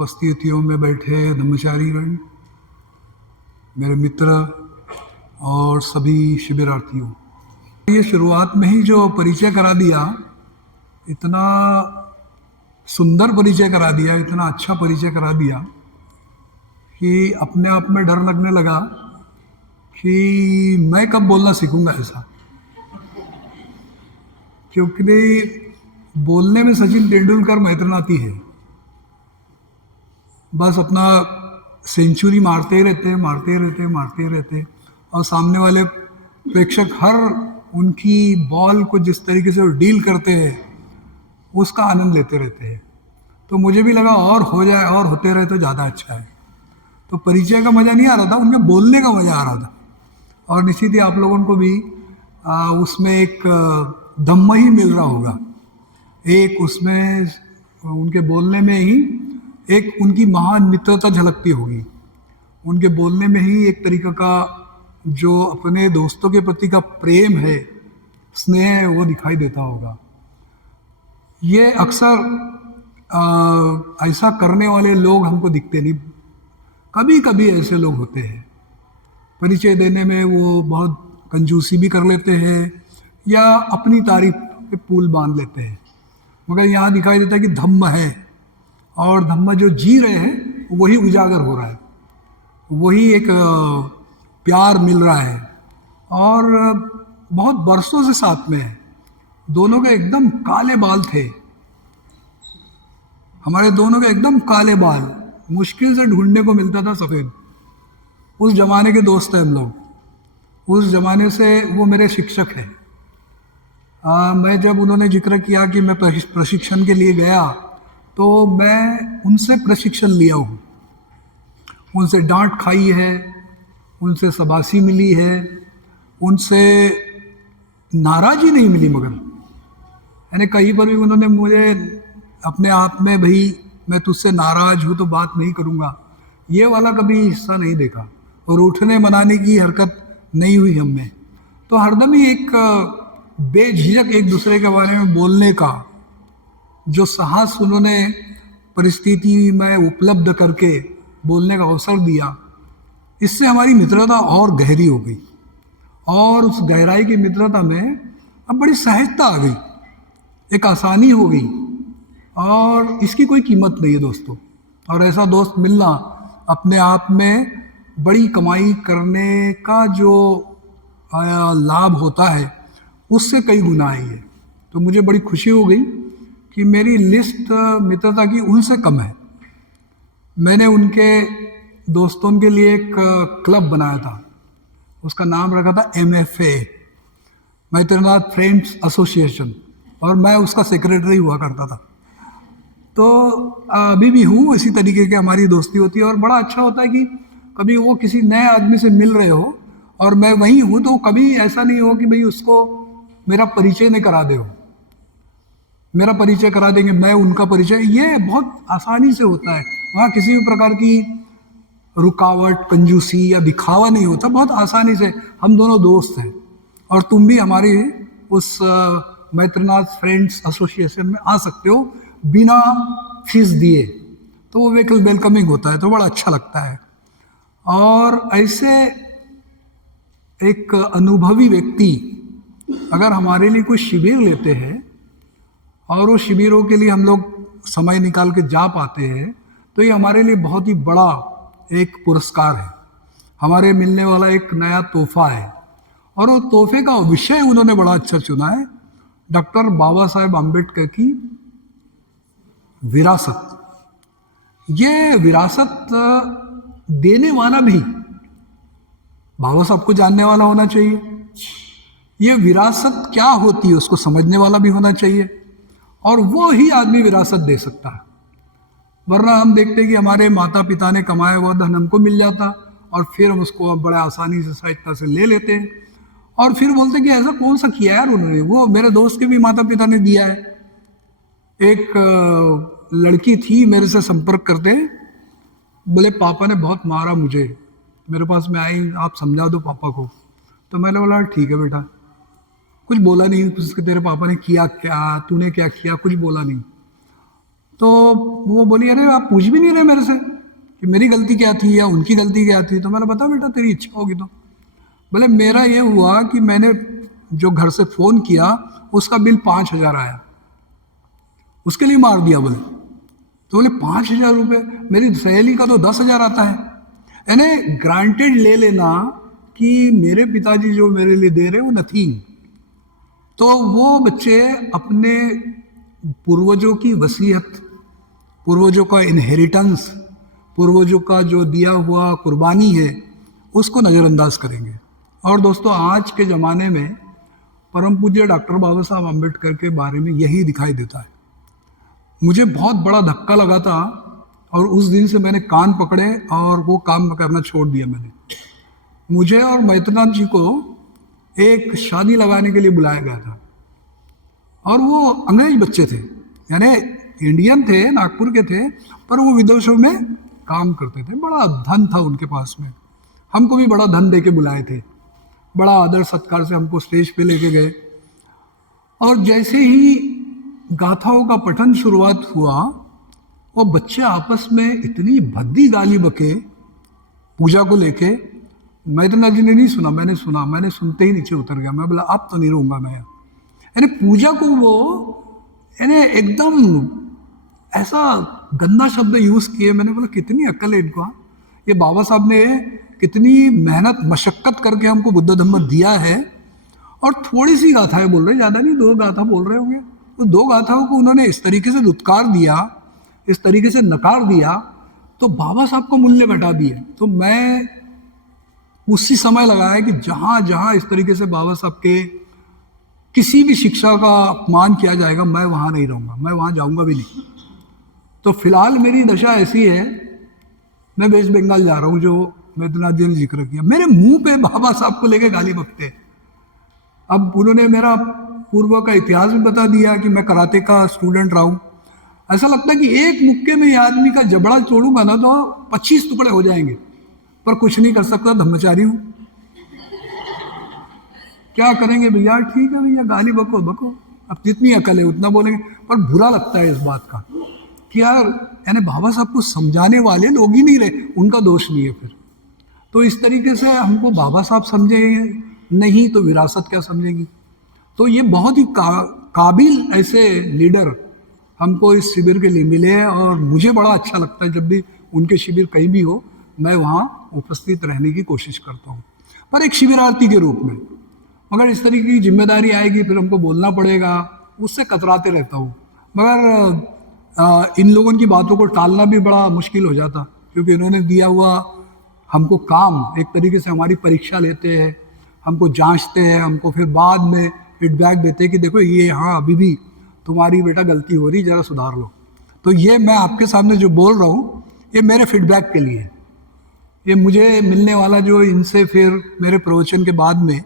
उपस्थितियों में बैठे ब्रह्मचारीगण, मेरे मित्र और सभी शिविरार्थियों, ये शुरुआत में ही जो परिचय करा दिया, इतना सुंदर परिचय करा दिया, इतना अच्छा परिचय करा दिया कि अपने आप में डर लगने लगा कि मैं कब बोलना सीखूंगा ऐसा। क्योंकि बोलने में सचिन तेंदुलकर मैत्रनाती है, बस अपना सेंचुरी मारते रहते और सामने वाले प्रेक्षक हर उनकी बॉल को जिस तरीके से वो डील करते हैं उसका आनंद लेते रहते हैं। तो मुझे भी लगा और हो जाए और होते रहे तो ज़्यादा अच्छा है। तो परिचय का मज़ा नहीं आ रहा था, उनके बोलने का मज़ा आ रहा था। और निश्चित ही आप लोगों को भी उसमें एक धम्म ही मिल रहा होगा, एक उसमें उनके बोलने में ही एक उनकी महान मित्रता झलकती होगी, उनके बोलने में ही एक तरीका का जो अपने दोस्तों के प्रति का प्रेम है, स्नेह है, वो दिखाई देता होगा। ये अक्सर ऐसा करने वाले लोग हमको दिखते नहीं, कभी कभी ऐसे लोग होते हैं परिचय देने में वो बहुत कंजूसी भी कर लेते हैं या अपनी तारीफ पे पुल बांध लेते हैं, मगर यहाँ दिखाई देता है कि धम्म है और धम्म जो जी रहे हैं वही उजागर हो रहा है, वही एक प्यार मिल रहा है और बहुत बरसों से साथ में है। दोनों के एकदम काले बाल थे, हमारे दोनों के एकदम काले बाल, मुश्किल से ढूंढने को मिलता था सफ़ेद। उस जमाने के दोस्त हैं हम लोग, उस जमाने से वो मेरे शिक्षक हैं। मैं जब उन्होंने जिक्र किया कि मैं प्रशिक्षण के लिए गया तो मैं उनसे प्रशिक्षण लिया हूँ, उनसे डांट खाई है, उनसे शाबाशी मिली है, उनसे नाराज़ी नहीं मिली, मगर यानी कहीं पर भी उन्होंने मुझे अपने आप में भाई मैं तुझसे नाराज़ हूँ तो बात नहीं करूँगा, ये वाला कभी हिस्सा नहीं देखा और उठने मनाने की हरकत नहीं हुई हम में। तो हरदम ही एक बेझिझक एक दूसरे के बारे में बोलने का जो साहस उन्होंने परिस्थिति में उपलब्ध करके बोलने का अवसर दिया, इससे हमारी मित्रता और गहरी हो गई और उस गहराई की मित्रता में अब बड़ी सहजता आ गई, एक आसानी हो गई और इसकी कोई कीमत नहीं है दोस्तों। और ऐसा दोस्त मिलना अपने आप में बड़ी कमाई करने का जो लाभ होता है उससे कई गुना ही है। तो मुझे बड़ी खुशी हो गई कि मेरी लिस्ट मित्रता की उनसे कम है। मैंने उनके दोस्तों के लिए एक क्लब बनाया था, उसका नाम रखा था MFA, मैत्रीनाथ फ्रेंड्स एसोसिएशन, और मैं उसका सेक्रेटरी हुआ करता था। तो अभी भी हूँ, इसी तरीके की हमारी दोस्ती होती है और बड़ा अच्छा होता है कि कभी वो किसी नए आदमी से मिल रहे हो और मैं वहीं हूँ तो कभी ऐसा नहीं हो कि भाई उसको मेरा परिचय नहीं करा दे, हो मेरा परिचय करा देंगे, मैं उनका परिचय, ये बहुत आसानी से होता है। वहाँ किसी भी प्रकार की रुकावट, कंजूसी या दिखावा नहीं होता, बहुत आसानी से हम दोनों दोस्त हैं और तुम भी हमारी उस मैत्रीनाथ फ्रेंड्स एसोसिएशन में आ सकते हो बिना फीस दिए। तो वो वेलकमिंग होता है, तो बड़ा अच्छा लगता है। और ऐसे एक अनुभवी व्यक्ति अगर हमारे लिए कोई शिविर लेते हैं और वो शिविरों के लिए हम लोग समय निकाल के जा पाते हैं तो ये हमारे लिए बहुत ही बड़ा एक पुरस्कार है, हमारे मिलने वाला एक नया तोहफा है। और वो तोहफे का विषय उन्होंने बड़ा अच्छा चुना है, डॉक्टर बाबा साहेब आम्बेडकर की विरासत। ये विरासत देने वाला भी बाबा साहब को जानने वाला होना चाहिए, ये विरासत क्या होती है उसको समझने वाला भी होना चाहिए और वो ही आदमी विरासत दे सकता है। वरना हम देखते हैं कि हमारे माता पिता ने कमाया हुआ धन हमको मिल जाता और फिर हम उसको बड़े आसानी से सहजता से ले लेते हैं और फिर बोलते हैं कि ऐसा कौन सा किया यार उन्होंने। वो मेरे दोस्त के भी माता पिता ने दिया है। एक लड़की थी मेरे से संपर्क करते, बोले पापा ने बहुत मारा मुझे, मेरे पास में आई, आप समझा दो पापा को। तो मैंने बोला ठीक है बेटा, कुछ बोला नहीं, कुछ तेरे पापा ने किया क्या, तूने क्या किया, कुछ बोला नहीं। तो वो बोली अरे आप पूछ भी नहीं रहे मेरे से कि मेरी गलती क्या थी या उनकी गलती क्या थी। तो मैंने बता बेटा तेरी इच्छा होगी तो। बोले मेरा ये हुआ कि मैंने जो घर से फ़ोन किया उसका बिल 5,000 आया, उसके लिए मार दिया। बोले तो बोले 5,000 रुपये, मेरी सहेली का तो 10,000 आता है। यानी ग्रांटेड ले लेना कि मेरे पिताजी जो मेरे लिए दे रहे वो नथिंग। तो वो बच्चे अपने पूर्वजों की वसीयत, पूर्वजों का इनहेरिटेंस, पूर्वजों का जो दिया हुआ कुर्बानी है उसको नज़रअंदाज करेंगे। और दोस्तों आज के ज़माने में परम पूज्य डॉक्टर बाबा साहब अम्बेडकर के बारे में यही दिखाई देता है। मुझे बहुत बड़ा धक्का लगा था और उस दिन से मैंने कान पकड़े और वो काम करना छोड़ दिया मैंने। मुझे और मैत्रनाथ जी को एक शादी लगाने के लिए बुलाया गया था और वो अंग्रेज बच्चे थे, यानी इंडियन थे, नागपुर के थे, पर वो विदेशों में काम करते थे। बड़ा धन था उनके पास में, हमको भी बड़ा धन दे के बुलाए थे, बड़ा आदर सत्कार से हमको स्टेज पे लेके गए। और जैसे ही गाथाओं का पठन शुरुआत हुआ, वो बच्चे आपस में इतनी भद्दी गाली बके पूजा को लेके। मैत्रनाथ जी ने नहीं सुना, मैंने सुना, मैंने सुनते ही नीचे उतर गया। मैं बोला अब तो नहीं रहूँगा मैं। यानी पूजा को वो यानी एकदम ऐसा गंदा शब्द यूज़ किए। मैंने बोला कितनी अक्ल है इनको। ये बाबा साहब ने कितनी मेहनत मशक्क़त करके हमको बुद्ध धम्म दिया है और थोड़ी सी गाथाएं बोल रहे, ज़्यादा नहीं, 2 गाथा बोल रहे होंगे। तो 2 गाथाओं को उन्होंने इस तरीके से दुत्कार दिया, इस तरीके से नकार दिया, तो बाबा साहब को मूल्य घटा दिए। तो मैं उसी समय लगाया कि जहाँ जहाँ इस तरीके से बाबा साहब के किसी भी शिक्षा का अपमान किया जाएगा, मैं वहाँ नहीं रहूँगा, मैं वहाँ जाऊँगा भी नहीं। तो फिलहाल मेरी दशा ऐसी है, मैं वेस्ट बंगाल जा रहा हूँ, जो मैत्रनाथ जी ने जिक्र किया। मेरे मुंह पे बाबा साहब को लेके गाली बकते। अब उन्होंने मेरा पूर्व का इतिहास भी बता दिया कि मैं कराटे का स्टूडेंट रहा हूँ। ऐसा लगता है कि एक मुक्के में ये आदमी का जबड़ा तोड़ूंगा ना तो 25 टुकड़े हो जाएंगे, पर कुछ नहीं कर सकता, धम्मचारी हूँ। क्या करेंगे भैया, ठीक है भैया गाली बको बको, अब जितनी अकल है उतना बोलेंगे। पर बुरा लगता है इस बात का कि यार यानी बाबा साहब को समझाने वाले लोग ही नहीं रहे, उनका दोष नहीं है फिर। तो इस तरीके से हमको बाबा साहब समझेंगे नहीं तो विरासत क्या समझेगी। तो ये बहुत ही काबिल ऐसे लीडर हमको इस शिविर के लिए मिले और मुझे बड़ा अच्छा लगता है जब भी उनके शिविर कहीं भी हो, मैं वहाँ उपस्थित रहने की कोशिश करता हूँ, पर एक शिविरार्थी के रूप में। मगर इस तरीके की जिम्मेदारी आएगी फिर हमको बोलना पड़ेगा, उससे कतराते रहता हूँ। मगर इन लोगों की बातों को टालना भी बड़ा मुश्किल हो जाता, क्योंकि इन्होंने दिया हुआ हमको काम, एक तरीके से हमारी परीक्षा लेते हैं, हमको जांचते हैं, हमको फिर बाद में फीडबैक देते हैं कि देखो ये हाँ अभी भी तुम्हारी बेटा गलती हो रही, ज़रा सुधार लो। तो ये मैं आपके सामने जो बोल रहा हूँ ये मेरे फीडबैक के लिए, ये मुझे मिलने वाला जो इनसे फिर मेरे प्रवचन के बाद में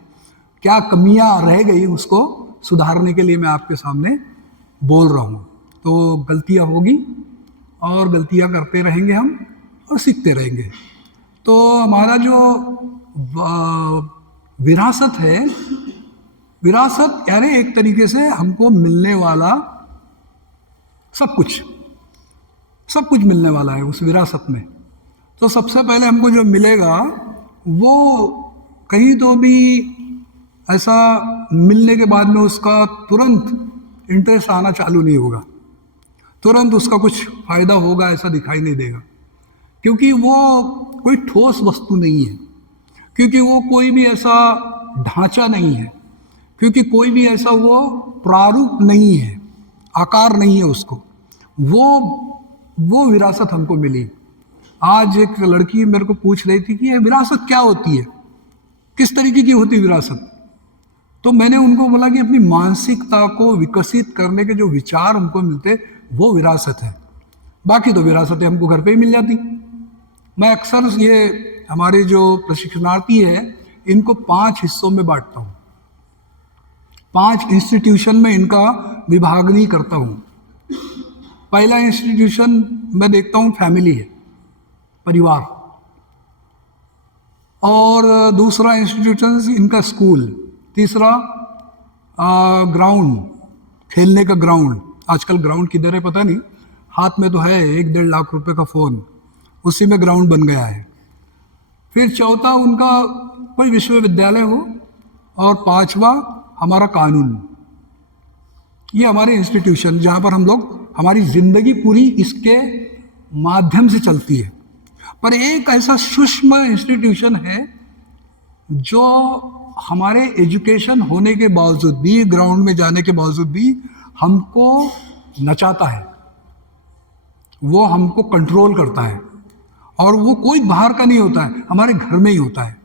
क्या कमियां रह गई उसको सुधारने के लिए मैं आपके सामने बोल रहा हूँ। तो गलतियाँ होगी और गलतियाँ करते रहेंगे हम और सीखते रहेंगे। तो हमारा जो विरासत है, विरासत यानी एक तरीके से हमको मिलने वाला सब कुछ मिलने वाला है उस विरासत में। तो सबसे पहले हमको जो मिलेगा वो कहीं तो भी ऐसा मिलने के बाद में उसका तुरंत इंटरेस्ट आना चालू नहीं होगा, तुरंत उसका कुछ फायदा होगा ऐसा दिखाई नहीं देगा, क्योंकि वो कोई ठोस वस्तु नहीं है, क्योंकि वो कोई भी ऐसा ढांचा नहीं है, क्योंकि कोई भी ऐसा वो प्रारूप नहीं है, आकार नहीं है उसको। वो विरासत हमको मिली। आज एक लड़की मेरे को पूछ रही थी कि ये विरासत क्या होती है, किस तरीके की होती है विरासत। तो मैंने उनको बोला कि अपनी मानसिकता को विकसित करने के जो विचार हमको मिलते वो विरासत है, बाकी तो विरासतें हमको घर पे ही मिल जाती। मैं अक्सर ये हमारे जो प्रशिक्षणार्थी है इनको 5 हिस्सों में बांटता हूँ, 5 इंस्टीट्यूशन में इनका विभागनी करता हूँ। पहला इंस्टीट्यूशन मैं देखता हूँ फैमिली है, परिवार, और दूसरा इंस्टीट्यूशन इनका स्कूल, तीसरा ग्राउंड, खेलने का ग्राउंड, आजकल ग्राउंड किधर है पता नहीं, हाथ में तो है 1-1.5 लाख रुपए का फ़ोन, उसी में ग्राउंड बन गया है। फिर चौथा उनका कोई विश्वविद्यालय हो, और पांचवा हमारा कानून। ये हमारे इंस्टीट्यूशन जहाँ पर हम लोग, हमारी जिंदगी पूरी इसके माध्यम से चलती है। पर एक ऐसा सूक्ष्म इंस्टीट्यूशन है जो हमारे एजुकेशन होने के बावजूद भी, ग्राउंड में जाने के बावजूद भी हमको नचाता है, वो हमको कंट्रोल करता है। और वो कोई बाहर का नहीं होता है, हमारे घर में ही होता है,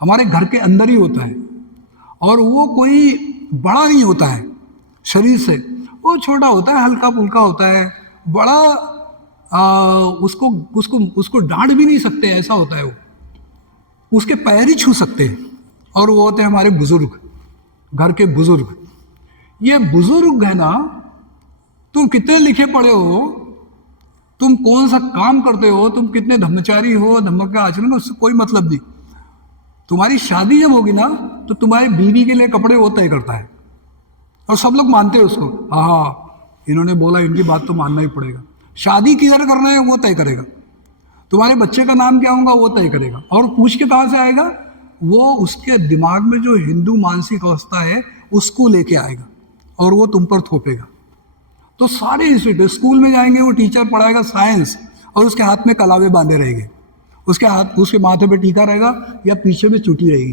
हमारे घर के अंदर ही होता है। और वो कोई बड़ा नहीं होता है शरीर से, वो छोटा होता है, हल्का फुल्का होता है। बड़ा उसको उसको उसको डांट भी नहीं सकते, ऐसा होता है वो, उसके पैर ही छू सकते हैं। और वो होते हैं हमारे बुजुर्ग, घर के बुजुर्ग। ये बुजुर्ग है ना, तुम कितने लिखे पढ़े हो, तुम कौन सा काम करते हो, तुम कितने धर्मचारी हो, धर्म का आचरण हो, उससे कोई मतलब नहीं। तुम्हारी शादी जब होगी ना, तो तुम्हारी बीवी के लिए कपड़े वो तय करता है, और सब लोग मानते हैं उसको। हाँ, इन्होंने बोला, इनकी बात तो मानना ही पड़ेगा। शादी किधर करना है वो तय करेगा, तुम्हारे बच्चे का नाम क्या होगा वो तय करेगा। और पूछ के कहाँ से आएगा, वो उसके दिमाग में जो हिंदू मानसिक अवस्था है उसको लेके आएगा, और वो तुम पर थोपेगा। तो सारे इंस्टीट्यूट, स्कूल में जाएंगे, वो टीचर पढ़ाएगा साइंस, और उसके हाथ में कलावे बांधे रहेंगे, उसके माथे पे टीका रहेगा या पीछे में चुटी रहेगी।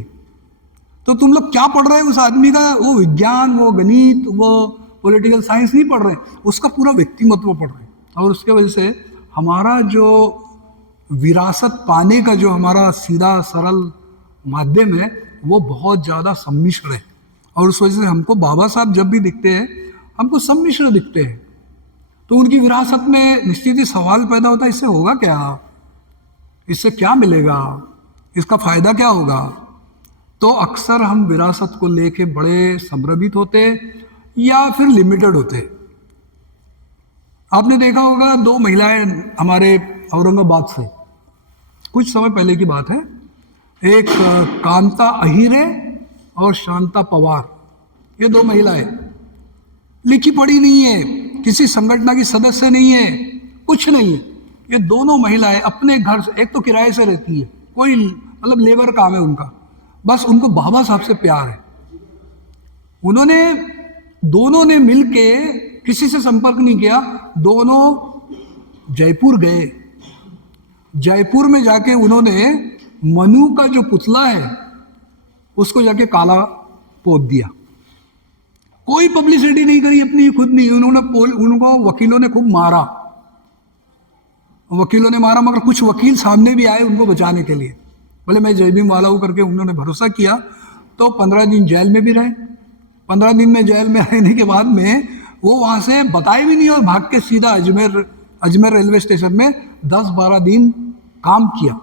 तो तुम लोग क्या पढ़ रहे हैं उस आदमी का, वो विज्ञान, वो गणित, वो पॉलिटिकल साइंस नहीं पढ़ रहे, उसका पूरा व्यक्तिमत्व पढ़ रहे हैं। और उसके वजह से हमारा जो विरासत पाने का जो हमारा सीधा सरल माध्यम है, वो बहुत ज़्यादा सम्मिश्र है। और उस वजह से हमको बाबा साहब जब भी दिखते हैं, हमको सम्मिश्र दिखते हैं। तो उनकी विरासत में निश्चित ही सवाल पैदा होता है, इससे होगा क्या, इससे क्या मिलेगा, इसका फायदा क्या होगा। तो अक्सर हम विरासत को लेके बड़े संभ्रमित होते या फिर लिमिटेड होते। आपने देखा होगा, 2 महिलाएं हमारे औरंगाबाद से, कुछ समय पहले की बात है, एक कांता अहिरे और शांता पवार, ये 2 महिलाएं लिखी पढ़ी नहीं है, किसी संगठन की सदस्य नहीं है, कुछ नहीं है। ये दोनों महिलाएं अपने घर से, एक तो किराए से रहती है, कोई मतलब लेबर काम है उनका, बस उनको बाबा साहब से प्यार है। उन्होंने, दोनों ने मिलके, किसी से संपर्क नहीं किया, दोनों जयपुर गए। जयपुर में जाके उन्होंने मनु का जो पुतला है उसको जाके काला पोत दिया। कोई पब्लिसिटी नहीं करी अपनी, खुद नहीं। उनको वकीलों ने खूब मारा, मगर कुछ वकील सामने भी आए उनको बचाने के लिए, बोले मैं जय भीम वाला हूं करके उन्होंने भरोसा किया। तो 15 दिन जेल में भी रहे। 15 दिन में जेल में रहने के बाद में वो वहां से बताए भी नहीं, और भाग के सीधा अजमेर रेलवे स्टेशन में 10-12 दिन काम किया,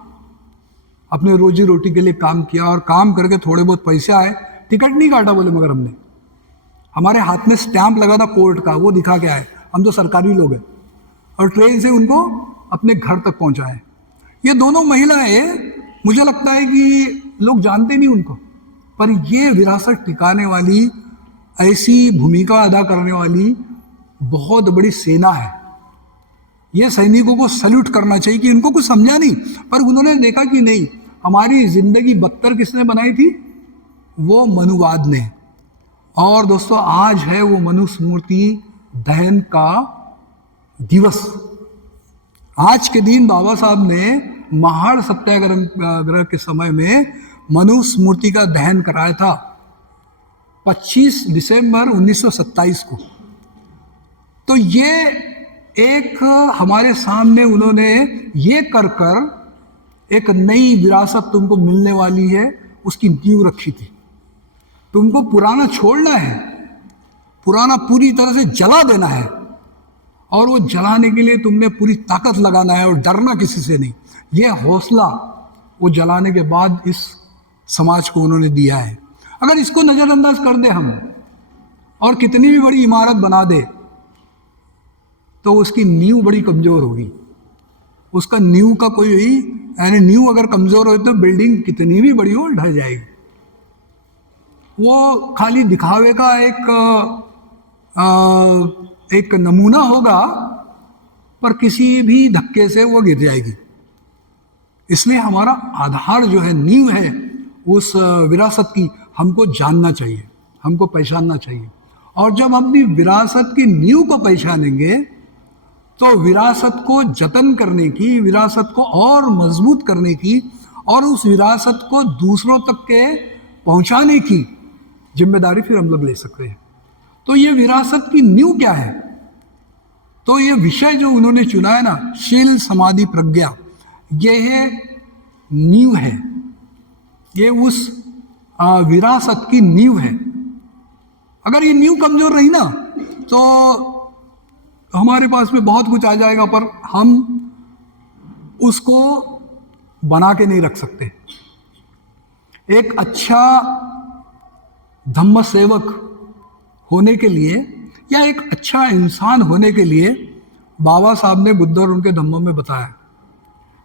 अपने रोजी रोटी के लिए काम किया। और काम करके थोड़े बहुत पैसे आए, टिकट नहीं काटा बोले, मगर हमने, हमारे हाथ में स्टैंप लगा था कोर्ट का, वो दिखा के आए, हम तो सरकारी लोग हैं। और ट्रेन से उनको अपने घर तक पहुंचाए। ये दोनों महिलाएं, मुझे लगता है कि लोग जानते नहीं उनको, पर ये विरासत टिकाने वाली, ऐसी भूमिका अदा करने वाली बहुत बड़ी सेना है। ये सैनिकों को सैल्यूट करना चाहिए कि इनको कुछ समझा नहीं, पर उन्होंने देखा कि नहीं, हमारी जिंदगी बदतर किसने बनाई थी, वो मनुवाद ने। और दोस्तों, आज है वो मनुस्मृति दहन का दिवस। आज के दिन बाबा साहब ने महाड़ सत्याग्रह के समय में मनुस्मृति का दहन कराया था, 25 दिसंबर 1927 को। तो ये एक हमारे सामने उन्होंने ये कर एक नई विरासत तुमको मिलने वाली है, उसकी नींव रखी थी। तुमको पुराना छोड़ना है, पुराना पूरी तरह से जला देना है, और वो जलाने के लिए तुमने पूरी ताकत लगाना है, और डरना किसी से नहीं। ये हौसला वो जलाने के बाद इस समाज को उन्होंने दिया है। अगर इसको नज़रअंदाज कर दे हम, और कितनी भी बड़ी इमारत बना दे, तो उसकी नींव बड़ी कमज़ोर होगी। उसका नींव का कोई, यानी नींव अगर कमज़ोर हो तो बिल्डिंग कितनी भी बड़ी हो ढह जाएगी। वो खाली दिखावे का एक नमूना होगा, पर किसी भी धक्के से वो गिर जाएगी। इसलिए हमारा आधार जो है, नींव है उस विरासत की, हमको जानना चाहिए, हमको पहचानना चाहिए। और जब हम अपनी विरासत की नींव को पहचानेंगे तो विरासत को जतन करने की, विरासत को और मजबूत करने की और उस विरासत को दूसरों तक के पहुंचाने की जिम्मेदारी फिर हम लोग ले सकते हैं। तो ये विरासत की नींव क्या है? तो ये विषय जो उन्होंने चुना है ना, शील समाधि प्रज्ञा, ये है नींव है, ये उस विरासत की नींव है। अगर ये नींव कमजोर रही ना तो हमारे पास में बहुत कुछ आ जाएगा, पर हम उसको बना के नहीं रख सकते। एक अच्छा धम्म सेवक होने के लिए या एक अच्छा इंसान होने के लिए बाबा साहब ने बुद्ध और उनके धम्मों में बताया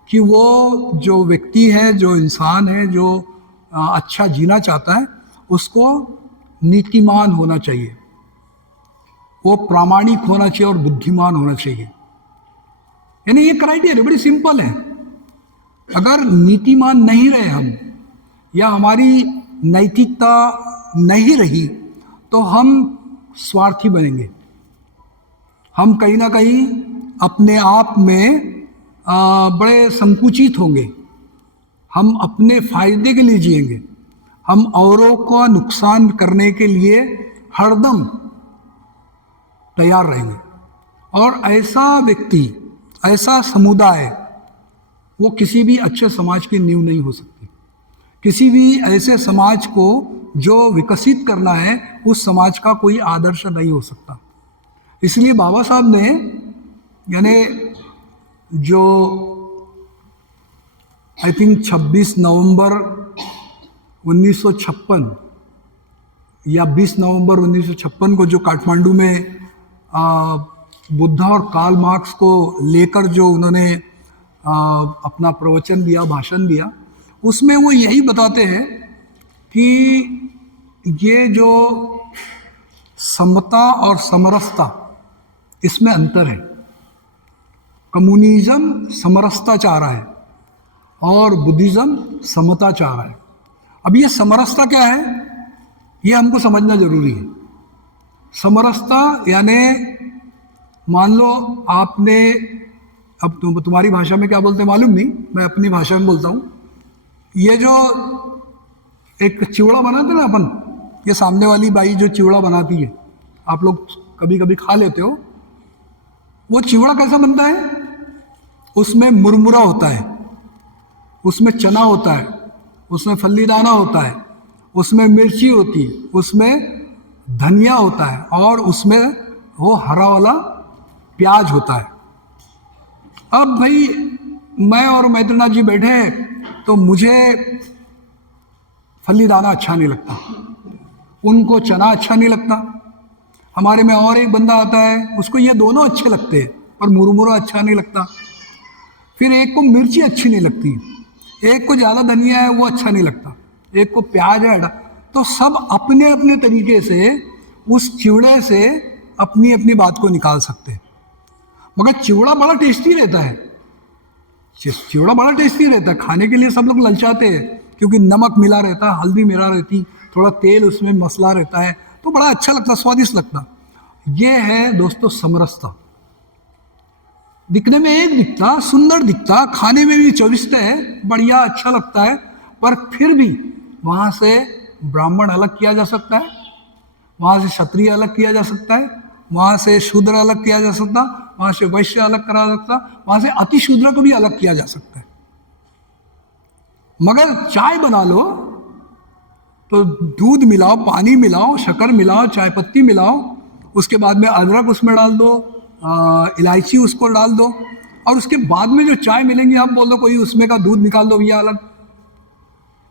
कि वो जो व्यक्ति है, जो इंसान है, जो अच्छा जीना चाहता है, उसको नीतिमान होना चाहिए, वो प्रामाणिक होना चाहिए और बुद्धिमान होना चाहिए। यानी ये क्राइटेरिया बड़ी सिंपल है। अगर नीतिमान नहीं रहे हम, या हमारी नैतिकता नहीं रही, तो हम स्वार्थी बनेंगे। हम कहीं ना कहीं अपने आप में बड़े संकुचित होंगे। हम अपने फायदे के लिए जिएंगे, हम औरों को नुकसान करने के लिए हरदम तैयार रहेंगे। और ऐसा व्यक्ति, ऐसा समुदाय, वो किसी भी अच्छे समाज की नींव नहीं हो सकती। किसी भी ऐसे समाज को जो विकसित करना है, उस समाज का कोई आदर्श नहीं हो सकता। इसलिए बाबा साहब ने, यानी जो आई थिंक 26 नवंबर 1956 या 20 नवंबर 1956 को जो काठमांडू में बुद्धा और कार्ल मार्क्स को लेकर जो उन्होंने अपना प्रवचन दिया, भाषण दिया, उसमें वो यही बताते हैं कि ये जो समता और समरसता, इसमें अंतर है। कम्युनिज्म समरसता चाह रहा है और बुद्धिज्म समता चाह रहा है। अब ये समरसता क्या है, ये हमको समझना जरूरी है। समरसता यानी, मान लो आपने, अब तुम्हारी भाषा में क्या बोलते हैं मालूम नहीं, मैं अपनी भाषा में बोलता हूँ। ये जो एक चिवड़ा बनाते ना अपन, ये सामने वाली बाई जो चिवड़ा बनाती है, आप लोग कभी कभी खा लेते हो। वो चिवड़ा कैसा बनता है? उसमें मुरमुरा होता है, उसमें चना होता है, उसमें फल्ली दाना होता है, उसमें मिर्ची होती है, उसमें धनिया होता है, और उसमें वो हरा वाला प्याज होता है। अब भाई मैं और मैत्रीनाथ जी बैठे हैं, तो मुझे फल्ली दाना अच्छा नहीं लगता, उनको चना अच्छा नहीं लगता। हमारे में और एक बंदा आता है, उसको ये दोनों अच्छे लगते हैं, पर मुरमुरा अच्छा नहीं लगता। फिर एक को मिर्ची अच्छी नहीं लगती, एक को ज़्यादा धनिया है वो अच्छा नहीं लगता, एक को प्याज है। तो सब अपने अपने तरीके से उस चिवड़े से अपनी अपनी बात को निकाल सकते हैं। मगर चिवड़ा बड़ा टेस्टी रहता है, चिवड़ा बड़ा टेस्टी रहता है, खाने के लिए सब लोग ललचाते हैं, क्योंकि नमक मिला रहता है, हल्दी मिला रहती, थोड़ा तेल उसमें मसला रहता है, तो बड़ा अच्छा लगता, स्वादिष्ट लगता। ये है दोस्तों समरसता। दिखने में एक दिखता, सुंदर दिखता, खाने में भी चविष्ट है, बढ़िया अच्छा लगता है, पर फिर भी वहाँ से ब्राह्मण अलग किया जा सकता है, वहाँ से क्षत्रिय अलग किया जा सकता है, वहाँ से शूद्र अलग किया जा सकता, वहाँ से वैश्य अलग करा जा सकता, वहाँ से अति शूद्र को भी अलग किया जा सकता है। मगर चाय बना लो तो दूध मिलाओ, पानी मिलाओ, शक्कर मिलाओ, चाय पत्ती मिलाओ, उसके बाद में अदरक उसमें डाल दो, इलायची उसको डाल दो, और उसके बाद में जो चाय मिलेंगी आप बोल दो कोई उसमें का दूध निकाल दो भैया अलग।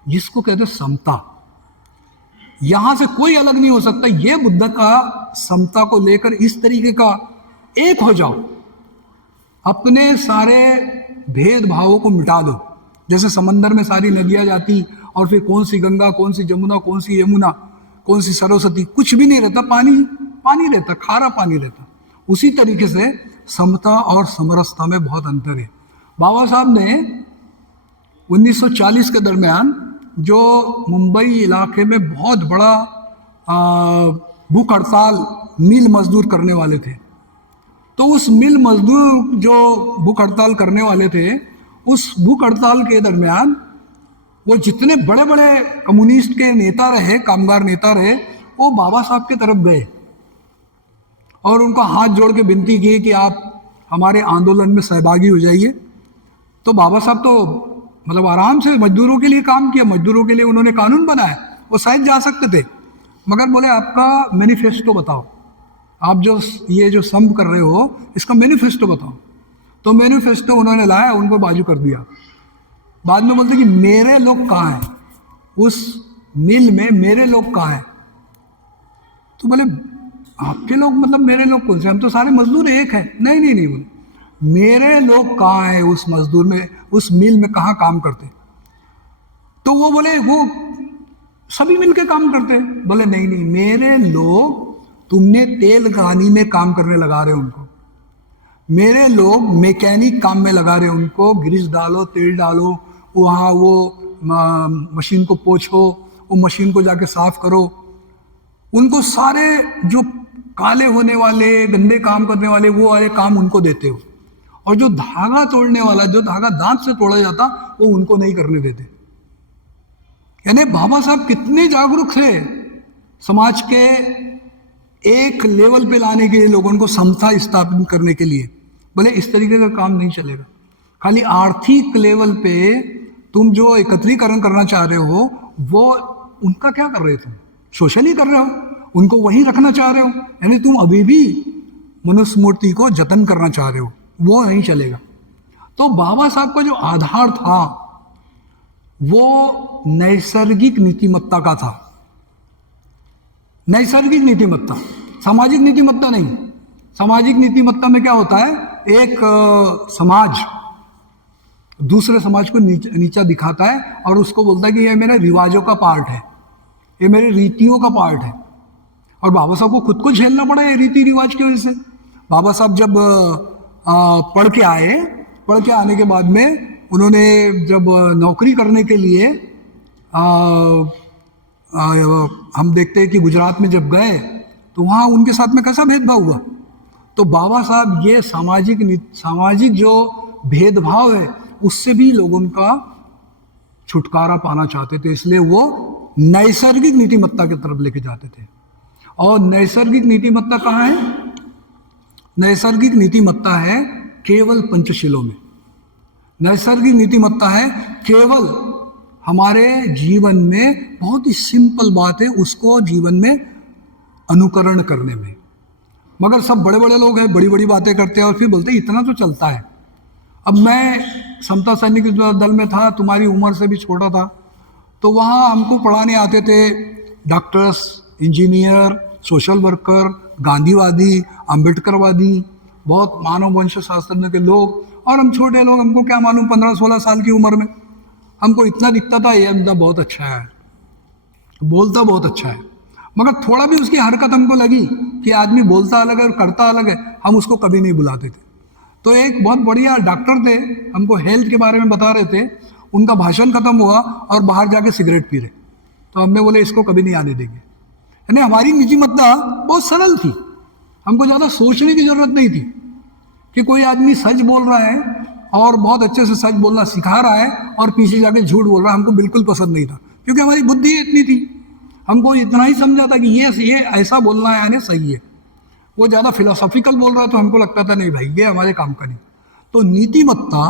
जिसको कहते हैं समता, यहां से कोई अलग नहीं हो सकता। ये बुद्ध का समता को लेकर इस तरीके का एक हो जाओ, अपने सारे भेदभावों को मिटा दो। जैसे समंदर में सारी नदियां जाती और फिर कौन सी गंगा, कौन सी जमुना, कौन सी यमुना, कौन सी सरस्वती, कुछ भी नहीं रहता, पानी पानी रहता, खारा पानी रहता। उसी तरीके से समता और समरसता में बहुत अंतर है। बाबा साहब ने 1940 के दरमियान जो मुंबई इलाके में बहुत बड़ा भूख हड़ताल मिल मजदूर करने वाले थे, तो उस मिल मजदूर जो भूख हड़ताल करने वाले थे, उस भूख हड़ताल के दरमियान वो जितने बड़े बड़े कम्युनिस्ट के नेता रहे, कामगार नेता रहे, वो बाबा साहब की तरफ गए और उनका हाथ जोड़ के विनती की कि आप हमारे आंदोलन में सहभागी हो जाइए। तो बाबा साहब तो मतलब आराम से मजदूरों के लिए काम किया, मजदूरों के लिए उन्होंने कानून बनाया, वो शायद जा सकते थे, मगर बोले आपका मैनिफेस्टो बताओ, आप जो ये जो संप कर रहे हो इसका मैनिफेस्टो बताओ। तो मैनिफेस्टो उन्होंने लाया, उनको बाजू कर दिया। बाद में बोलते कि मेरे लोग कहाँ हैं, उस मिल में मेरे लोग कहाँ हैं। तो बोले आपके लोग मतलब मेरे लोग कौन से, हम तो सारे मजदूर एक हैं। नहीं नहीं नहीं, बोले मेरे लोग कहाँ हैं उस मजदूर में, उस मिल में कहाँ काम करते। तो वो बोले वो सभी मिलके काम करते हैं। बोले नहीं नहीं, मेरे लोग तुमने तेल गानी में काम करने लगा रहे हो उनको, मेरे लोग मैकेनिक काम में लगा रहे हो उनको, ग्रीस डालो, तेल डालो, वहाँ वो मशीन को पोछो, वो मशीन को जाके साफ करो। उनको सारे जो काले होने वाले, गंदे काम करने वाले, वो वाले काम उनको देते हो, और जो धागा तोड़ने वाला, जो धागा दांत से तोड़ा जाता, वो उनको नहीं करने देते। यानी बाबा साहब कितने जागरूक थे समाज के एक लेवल पे लाने के लिए, लोगों को समता स्थापित करने के लिए। बोले इस तरीके का काम नहीं चलेगा, खाली आर्थिक लेवल पे तुम जो एकत्रीकरण करना चाह रहे हो, वो उनका क्या कर रहे हो, तुम शोषण ही कर रहे हो, उनको वहीं रखना चाह रहे हो। यानी तुम अभी भी मनुस्मृति को जतन करना चाह रहे हो, वो नहीं चलेगा। तो बाबा साहब का जो आधार था वो नैसर्गिक नीतिमत्ता का था, नैसर्गिक नीतिमत्ता, सामाजिक नीतिमत्ता नहीं। सामाजिक नीतिमत्ता में क्या होता है, एक समाज दूसरे समाज को नीचा दिखाता है और उसको बोलता है कि ये मेरे रिवाजों का पार्ट है, ये मेरी रीतियों का पार्ट है। और बाबा साहब को खुद को झेलना पड़ा ये रीति रिवाज की वजह से। बाबा साहब जब पढ़ के आए, पढ़ के आने के बाद में उन्होंने जब नौकरी करने के लिए हम देखते हैं कि गुजरात में जब गए तो वहाँ उनके साथ में कैसा भेदभाव हुआ। तो बाबा साहब ये सामाजिक जो भेदभाव है उससे भी लोगों का छुटकारा पाना चाहते थे, इसलिए वो नैसर्गिक नीतिमत्ता की तरफ लेके जाते थे। और नैसर्गिक नीतिमत्ता कहाँ है, नैसर्गिक नीतिमत्ता है केवल पंचशीलों में। नैसर्गिक नीतिमत्ता है केवल हमारे जीवन में, बहुत ही सिंपल बात है उसको जीवन में अनुकरण करने में। मगर सब बड़े बड़े लोग हैं, बड़ी बड़ी बातें करते हैं और फिर बोलते हैं इतना तो चलता है। अब मैं समता सैनिक दल में था, तुम्हारी उम्र से भी छोटा था, तो वहाँ हमको पढ़ाने आते थे डॉक्टर्स, इंजीनियर, सोशल वर्कर, गांधीवादी, अम्बेडकरवादी, बहुत मानव वंश शास्त्र के लोग, और हम छोटे लोग, हमको क्या मालूम 15-16 साल की उम्र में हमको इतना दिखता था ये बंदा बहुत अच्छा है, बोलता बहुत अच्छा है। मगर थोड़ा भी उसकी हरकत हमको लगी कि आदमी बोलता अलग है और करता अलग है, हम उसको कभी नहीं बुलाते थे। तो एक बहुत बढ़िया डॉक्टर थे, हमको हेल्थ के बारे में बता रहे थे, उनका भाषण खत्म हुआ और बाहर जाके सिगरेट पी रहे, तो हमने बोले इसको कभी नहीं आने देंगे। यानी हमारी नीतिमत्ता बहुत सरल थी, हमको ज़्यादा सोचने की जरूरत नहीं थी कि कोई आदमी सच बोल रहा है और बहुत अच्छे से सच बोलना सिखा रहा है और पीछे जाके झूठ बोल रहा है, हमको बिल्कुल पसंद नहीं था, क्योंकि हमारी बुद्धि इतनी थी, हमको इतना ही समझा था कि ये ऐसा बोलना है यानी सही है। वो ज़्यादा फिलोसॉफिकल बोल रहा है तो हमको लगता था नहीं भाई ये हमारे काम का नहीं। तो नीतिमत्ता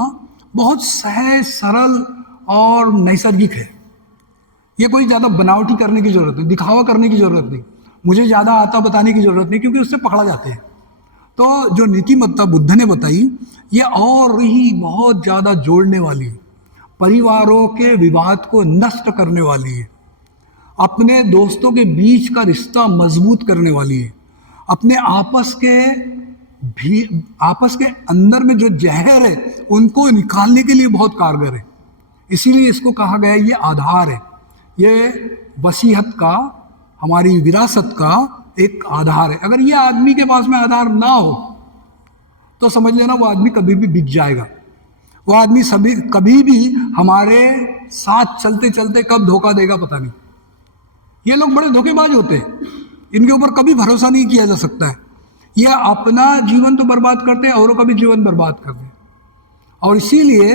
बहुत सहज, सरल और नैसर्गिक है। ये कोई ज़्यादा बनावटी करने की जरूरत नहीं, दिखावा करने की जरूरत नहीं, मुझे ज़्यादा आता बताने की जरूरत नहीं, क्योंकि उससे पकड़ा जाते हैं। तो जो नीतिमत्ता बुद्ध ने बताई ये और ही बहुत ज़्यादा जोड़ने वाली है, परिवारों के विवाद को नष्ट करने वाली है, अपने दोस्तों के बीच का रिश्ता मजबूत करने वाली है, अपने आपस के अंदर में जो जहर है उनको निकालने के लिए बहुत कारगर है। इसीलिए इसको कहा गया ये आधार है, ये वसीयत का, हमारी विरासत का एक आधार है। अगर ये आदमी के पास में आधार ना हो तो समझ लेना वो आदमी कभी भी बिक जाएगा। वो आदमी सभी कभी भी हमारे साथ चलते चलते कब धोखा देगा पता नहीं। ये लोग बड़े धोखेबाज होते हैं, इनके ऊपर कभी भरोसा नहीं किया जा सकता है। ये अपना जीवन तो बर्बाद करते हैं, औरों का भी जीवन बर्बाद करते हैं। और इसीलिए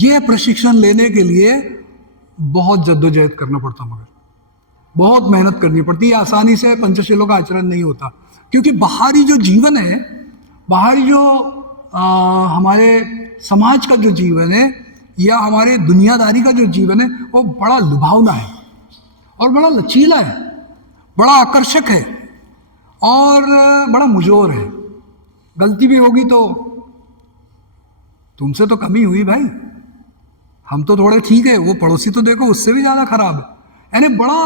ये प्रशिक्षण लेने के लिए बहुत जद्दोजहद करना पड़ता, मगर बहुत मेहनत करनी पड़ती है। आसानी से पंचशीलों का आचरण नहीं होता, क्योंकि बाहरी जो जीवन है, बाहरी जो हमारे समाज का जो जीवन है या हमारे दुनियादारी का जो जीवन है, वो बड़ा लुभावना है और बड़ा लचीला है, बड़ा आकर्षक है और बड़ा मुजोर है। गलती भी होगी तो तुमसे तो कमी हुई भाई, हम तो थोड़े ठीक है, वो पड़ोसी तो देखो उससे भी ज़्यादा खराब है। यानी बड़ा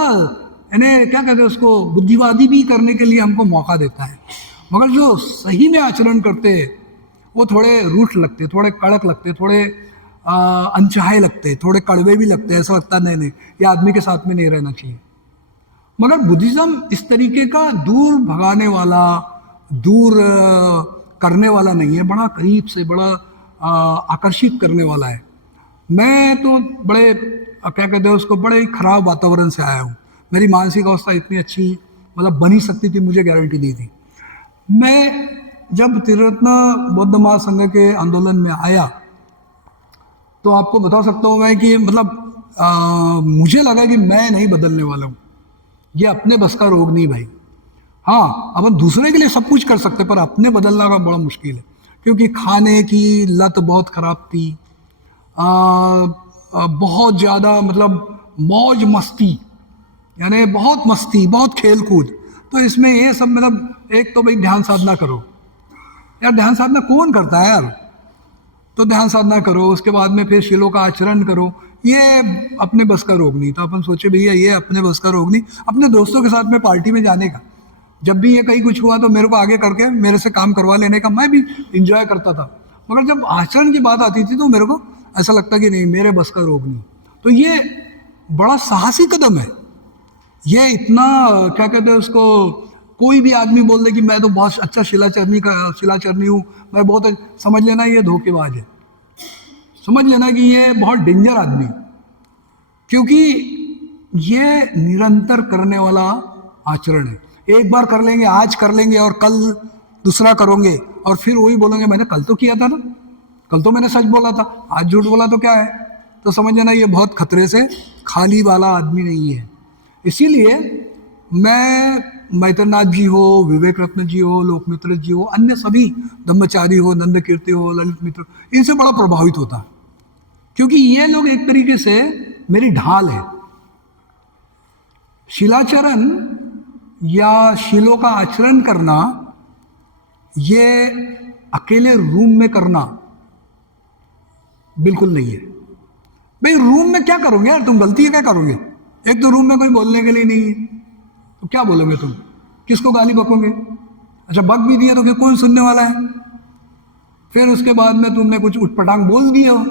यानी क्या कहते हैं उसको, बुद्धिवादी भी करने के लिए हमको मौका देता है। मगर जो सही में आचरण करते हैं वो थोड़े रूठ लगते, थोड़े कड़क लगते, थोड़े अनचाहे लगते, थोड़े कड़वे भी लगते। ऐसा लगता नहीं नहीं ये आदमी के साथ में नहीं रहना चाहिए। मगर बुद्धिज्म इस तरीके का दूर भगाने वाला, दूर करने वाला नहीं है, बड़ा करीब से, बड़ा आकर्षित करने वाला है। मैं तो बड़े क्या कहते हैं उसको, बड़े खराब वातावरण से आया हूँ। मेरी मानसिक अवस्था इतनी अच्छी मतलब बनी सकती थी, मुझे गारंटी नहीं थी। मैं जब त्रिरत्न बौद्ध महासंघ के आंदोलन में आया तो आपको बता सकता हूँ मैं कि मतलब मुझे लगा कि मैं नहीं बदलने वाला हूँ, ये अपने बस का रोग नहीं भाई। हाँ, अपन दूसरे के लिए सब कुछ कर सकते, पर अपने बदलना का बड़ा मुश्किल है, क्योंकि खाने की लत बहुत खराब थी, बहुत ज़्यादा मतलब मौज मस्ती, यानी बहुत मस्ती, बहुत खेल कूद। तो इसमें ये सब मतलब एक तो भाई ध्यान साधना करो यार, ध्यान साधना कौन करता है यार, तो ध्यान साधना करो, उसके बाद में फिर शिलों का आचरण करो। ये अपने बस का रोग नहीं था। अपन सोचे भैया ये अपने बस का रोग नहीं, अपने दोस्तों के साथ में पार्टी में जाने का, जब भी ये कहीं कुछ हुआ तो मेरे को आगे करके मेरे से काम करवा लेने का, मैं भी इंजॉय करता था। मगर जब आचरण की बात आती थी तो मेरे को ऐसा लगता कि नहीं, मेरे बस का रोग नहीं। तो ये बड़ा साहसी कदम है। ये इतना क्या कहते हैं उसको, कोई भी आदमी बोल दे कि मैं तो बहुत अच्छा शिलाचरणी हूँ, मैं बहुत, समझ लेना ये धोखेबाज है, समझ लेना कि ये बहुत डेंजर आदमी, क्योंकि ये निरंतर करने वाला आचरण है। एक बार कर लेंगे, आज कर लेंगे और कल दूसरा करोगे और फिर वही बोलेंगे मैंने कल तो किया था ना, कल तो मैंने सच बोला था, आज झूठ बोला तो क्या है। तो समझ लेना ये बहुत खतरे से खाली वाला आदमी नहीं है। इसीलिए मैं मैत्रनाथ जी हो, विवेक रत्न जी हो, लोकमित्र जी हो, अन्य सभी ब्रह्मचारी हो, नंद कीर्ति हो, ललित मित्र, इनसे बड़ा प्रभावित होता है, क्योंकि ये लोग एक तरीके से मेरी ढाल है। शिलाचरण या शिलों का आचरण करना, ये अकेले रूम में करना बिल्कुल नहीं है। भाई रूम में क्या करोगे यार, तुम गलती है क्या करोगे? एक तो रूम में कोई बोलने के लिए नहीं है, तो क्या बोलोगे तुम, किसको गाली बकोगे? अच्छा बक भी दिया तो फिर कौन सुनने वाला है? फिर उसके बाद में तुमने कुछ उटपटांग बोल दिया हो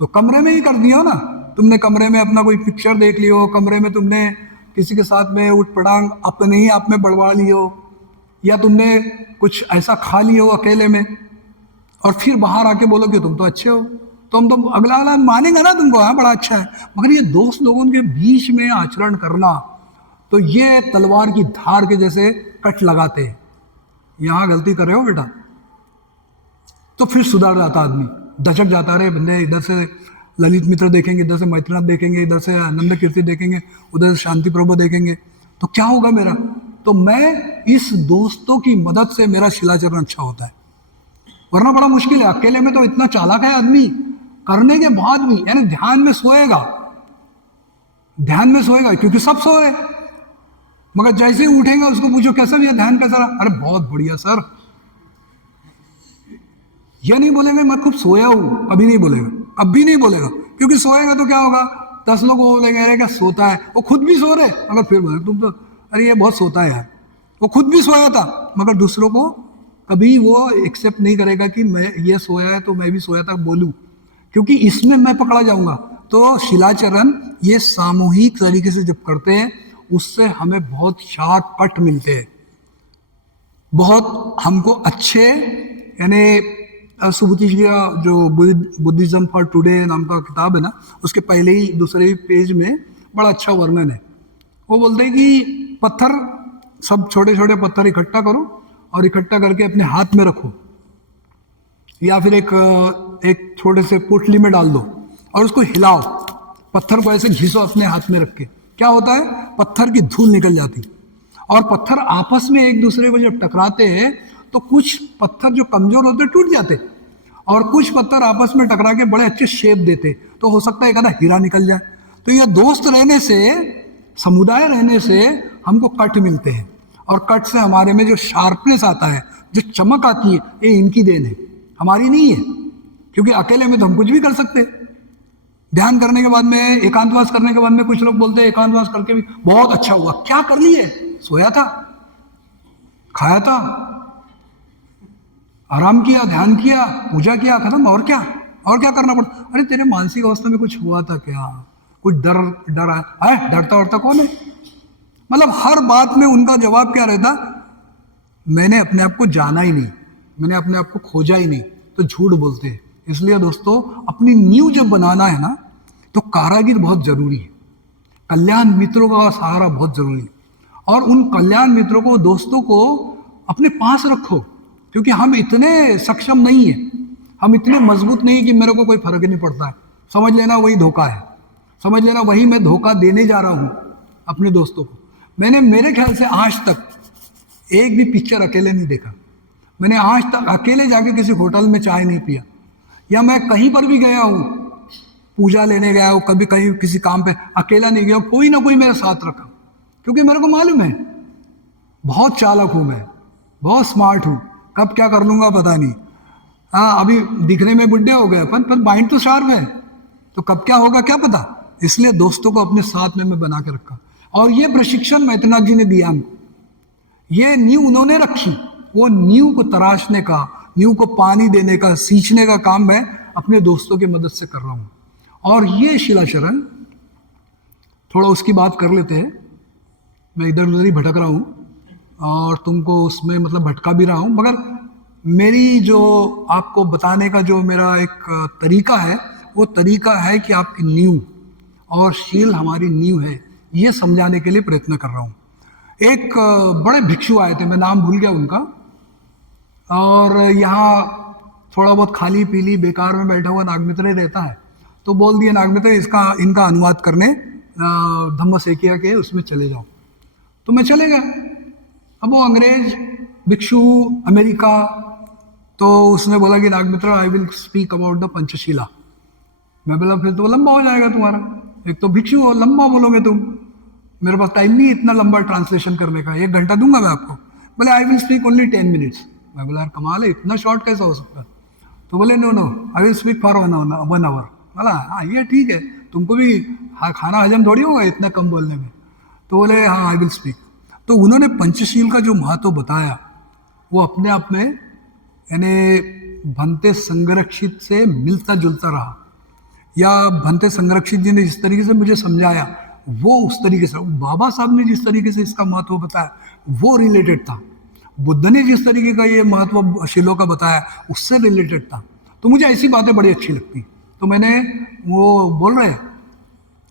तो कमरे में ही कर दिया हो ना, तुमने कमरे में अपना कोई पिक्चर देख लियो, कमरे में तुमने किसी के साथ में उटपटांग अपने ही आप में बढ़वा लियो, या तुमने कुछ ऐसा खा लियो अकेले में, और फिर बाहर आके बोलो कि तुम तो अच्छे हो, तो हम तो अगला वाला मानेंगे ना तुमको, हाँ बड़ा अच्छा है। मगर ये दोस्त लोगों के बीच में आचरण करना, तो ये तलवार की धार के जैसे कट लगाते हैं, यहाँ गलती कर रहे हो बेटा, तो फिर सुधार जाता आदमी, दचक जाता रहे बंदे, इधर से ललित मित्र देखेंगे, इधर से मैत्रनाथ देखेंगे, इधर से आनंद कीर्ति देखेंगे, उधर से शांति प्रभु देखेंगे, तो क्या होगा मेरा? तो मैं इस दोस्तों की मदद से मेरा शिलाचरण अच्छा होता है, वरना बड़ा मुश्किल है। अकेले में तो इतना चालाक है आदमी, करने के बाद भी यानी ध्यान में सोएगा, ध्यान में सोएगा क्योंकि सब सो रहे, मगर जैसे ही उठेगा उसको पूछो कैसा भैया ध्यान कैसा रहा, अरे बहुत बढ़िया सर, यह नहीं बोलेंगे मैं खूब सोया हूं, अभी नहीं बोलेगा, अभी नहीं बोलेगा, क्योंकि सोएगा तो क्या होगा, 10 लोग बोलेंगे अरे क्या सोता है, वो खुद भी सो रहे, मगर फिर बोले तुम तो अरे ये बहुत सोता है यार, वो खुद भी सोया था, मगर दूसरों को कभी वो एक्सेप्ट नहीं करेगा कि मैं ये सोया है तो मैं भी सोया था बोलूं, क्योंकि इसमें मैं पकड़ा जाऊंगा। तो शिलाचरण ये सामूहिक तरीके से जब करते हैं उससे हमें बहुत शार्प कट मिलते हैं, बहुत हमको अच्छे यानी सुबुति जी का जो बुद्धिज्म फॉर टुडे नाम का किताब है ना, उसके पहले ही दूसरे पेज में बड़ा अच्छा वर्णन है। वो बोलते हैं कि पत्थर, सब छोटे छोटे पत्थर इकट्ठा करो और इकट्ठा करके अपने हाथ में रखो, या फिर एक छोटे से पोटली में डाल दो और उसको हिलाओ, पत्थर को ऐसे घिसो अपने हाथ में रख के। क्या होता है, पत्थर की धूल निकल जाती, और पत्थर आपस में एक दूसरे को जब टकराते हैं तो कुछ पत्थर जो कमजोर होते टूट जाते, और कुछ पत्थर आपस में टकरा के बड़े अच्छे शेप देते, तो हो सकता है एक आधा हीरा निकल जाए। तो ये दोस्त रहने से, समुदाय रहने से हमको कट मिलते हैं, और कट से हमारे में जो शार्पनेस आता है, जो चमक आती है, ये इनकी देन है, हमारी नहीं है। क्योंकि अकेले में तो हम कुछ भी कर सकते हैं। ध्यान करने के बाद में, एकांतवास करने के बाद में, कुछ लोग बोलते हैं एकांतवास करके भी बहुत अच्छा हुआ। क्या कर लिए? सोया था, खाया था, आराम किया, ध्यान किया, पूजा किया, खत्म। और क्या, और क्या करना पड़ता? अरे तेरे मानसिक अवस्था में कुछ हुआ था क्या? कुछ डर है? डरता वरता कौन है? मतलब हर बात में उनका जवाब क्या रहता? मैंने अपने आप को जाना ही नहीं, मैंने अपने आप को खोजा ही नहीं, तो झूठ बोलते हैं। इसलिए दोस्तों, अपनी नींव जब बनाना है ना, तो कारागिर बहुत जरूरी है, कल्याण मित्रों का सहारा बहुत जरूरी है। और उन कल्याण मित्रों को, दोस्तों को अपने पास रखो, क्योंकि हम इतने सक्षम नहीं है, हम इतने मजबूत नहीं कि मेरे को कोई फर्क ही नहीं पड़ता है। समझ लेना वही धोखा है, समझ लेना वही मैं धोखा देने जा रहा हूं अपने दोस्तों को। मैंने मेरे ख्याल से आज तक एक भी पिक्चर अकेले नहीं देखा। मैंने आज तक अकेले जाके किसी होटल में चाय नहीं पिया, या मैं कहीं पर भी गया हूँ, पूजा लेने गया हूँ, कभी कहीं किसी काम पे अकेला नहीं गया, कोई ना कोई मेरे साथ रखा। क्योंकि मेरे को मालूम है, बहुत चालाक हूँ मैं, बहुत स्मार्ट हूँ, कब क्या कर लूंगा पता नहीं। हाँ, अभी दिखने में बुढ़े हो गए अपन, पर माइंड तो शार्प है, तो कब क्या होगा क्या पता। इसलिए दोस्तों को अपने साथ में मैं बना के रखा। और ये प्रशिक्षण मैथनाथ जी ने दिया हमको, ये नींव उन्होंने रखी, वो नींव को तराशने का, नींव को पानी देने का, सींचने का काम मैं अपने दोस्तों की मदद से कर रहा हूँ। और ये शिलाशरण, थोड़ा उसकी बात कर लेते हैं। मैं इधर उधर ही भटक रहा हूँ और तुमको उसमें मतलब भटका भी रहा हूँ, मगर मेरी जो आपको बताने का जो मेरा एक तरीका है, वो तरीका है कि आपकी नींव और शील हमारी नींव है, ये समझाने के लिए प्रयत्न कर रहा हूँ। एक बड़े भिक्षु आए थे, मैं नाम भूल गया उनका, और यहाँ थोड़ा बहुत खाली पीली बेकार में बैठा हुआ नागमित्र रहता है, तो बोल दिया नागमित्र इनका अनुवाद करने धम्म सेकिया के उसमें चले जाओ। तो मैं चले गया। अब वो अंग्रेज भिक्षु, अमेरिका, तो उसने बोला कि Nagamitra I will speak about the Panchsheela. मैं बोला फिर तो लंबा हो जाएगा तुम्हारा, एक तो भिक्षु हो, लंबा बोलोगे तुम, मेरे पास टाइम नहीं इतना लंबा ट्रांसलेशन करने का, 1 घंटा दूंगा मैं आपको। बोले आई विल स्पीक ओनली 10 मिनट्स। मैं बोला यार कमाल है, इतना शॉर्ट कैसा हो सकता है? तो बोले no I will speak for 1 hour. बोला हाँ ये ठीक है, तुमको भी खाना हजम थोड़ी होगा इतना कम बोलने में। तो बोले हाँ आई विल स्पीक। तो उन्होंने पंचशील का जो महत्व बताया, वो अपने आप में यानी भंते संरक्षित से मिलता जुलता रहा, या भंते संरक्षित जी ने जिस तरीके से मुझे समझाया, वो उस तरीके से, बाबा साहब ने जिस तरीके से इसका महत्व बताया वो रिलेटेड था, बुद्ध ने जिस तरीके का ये महत्व शिलों का बताया उससे रिलेटेड था। तो मुझे ऐसी बातें बड़ी अच्छी लगती। तो मैंने, वो बोल रहे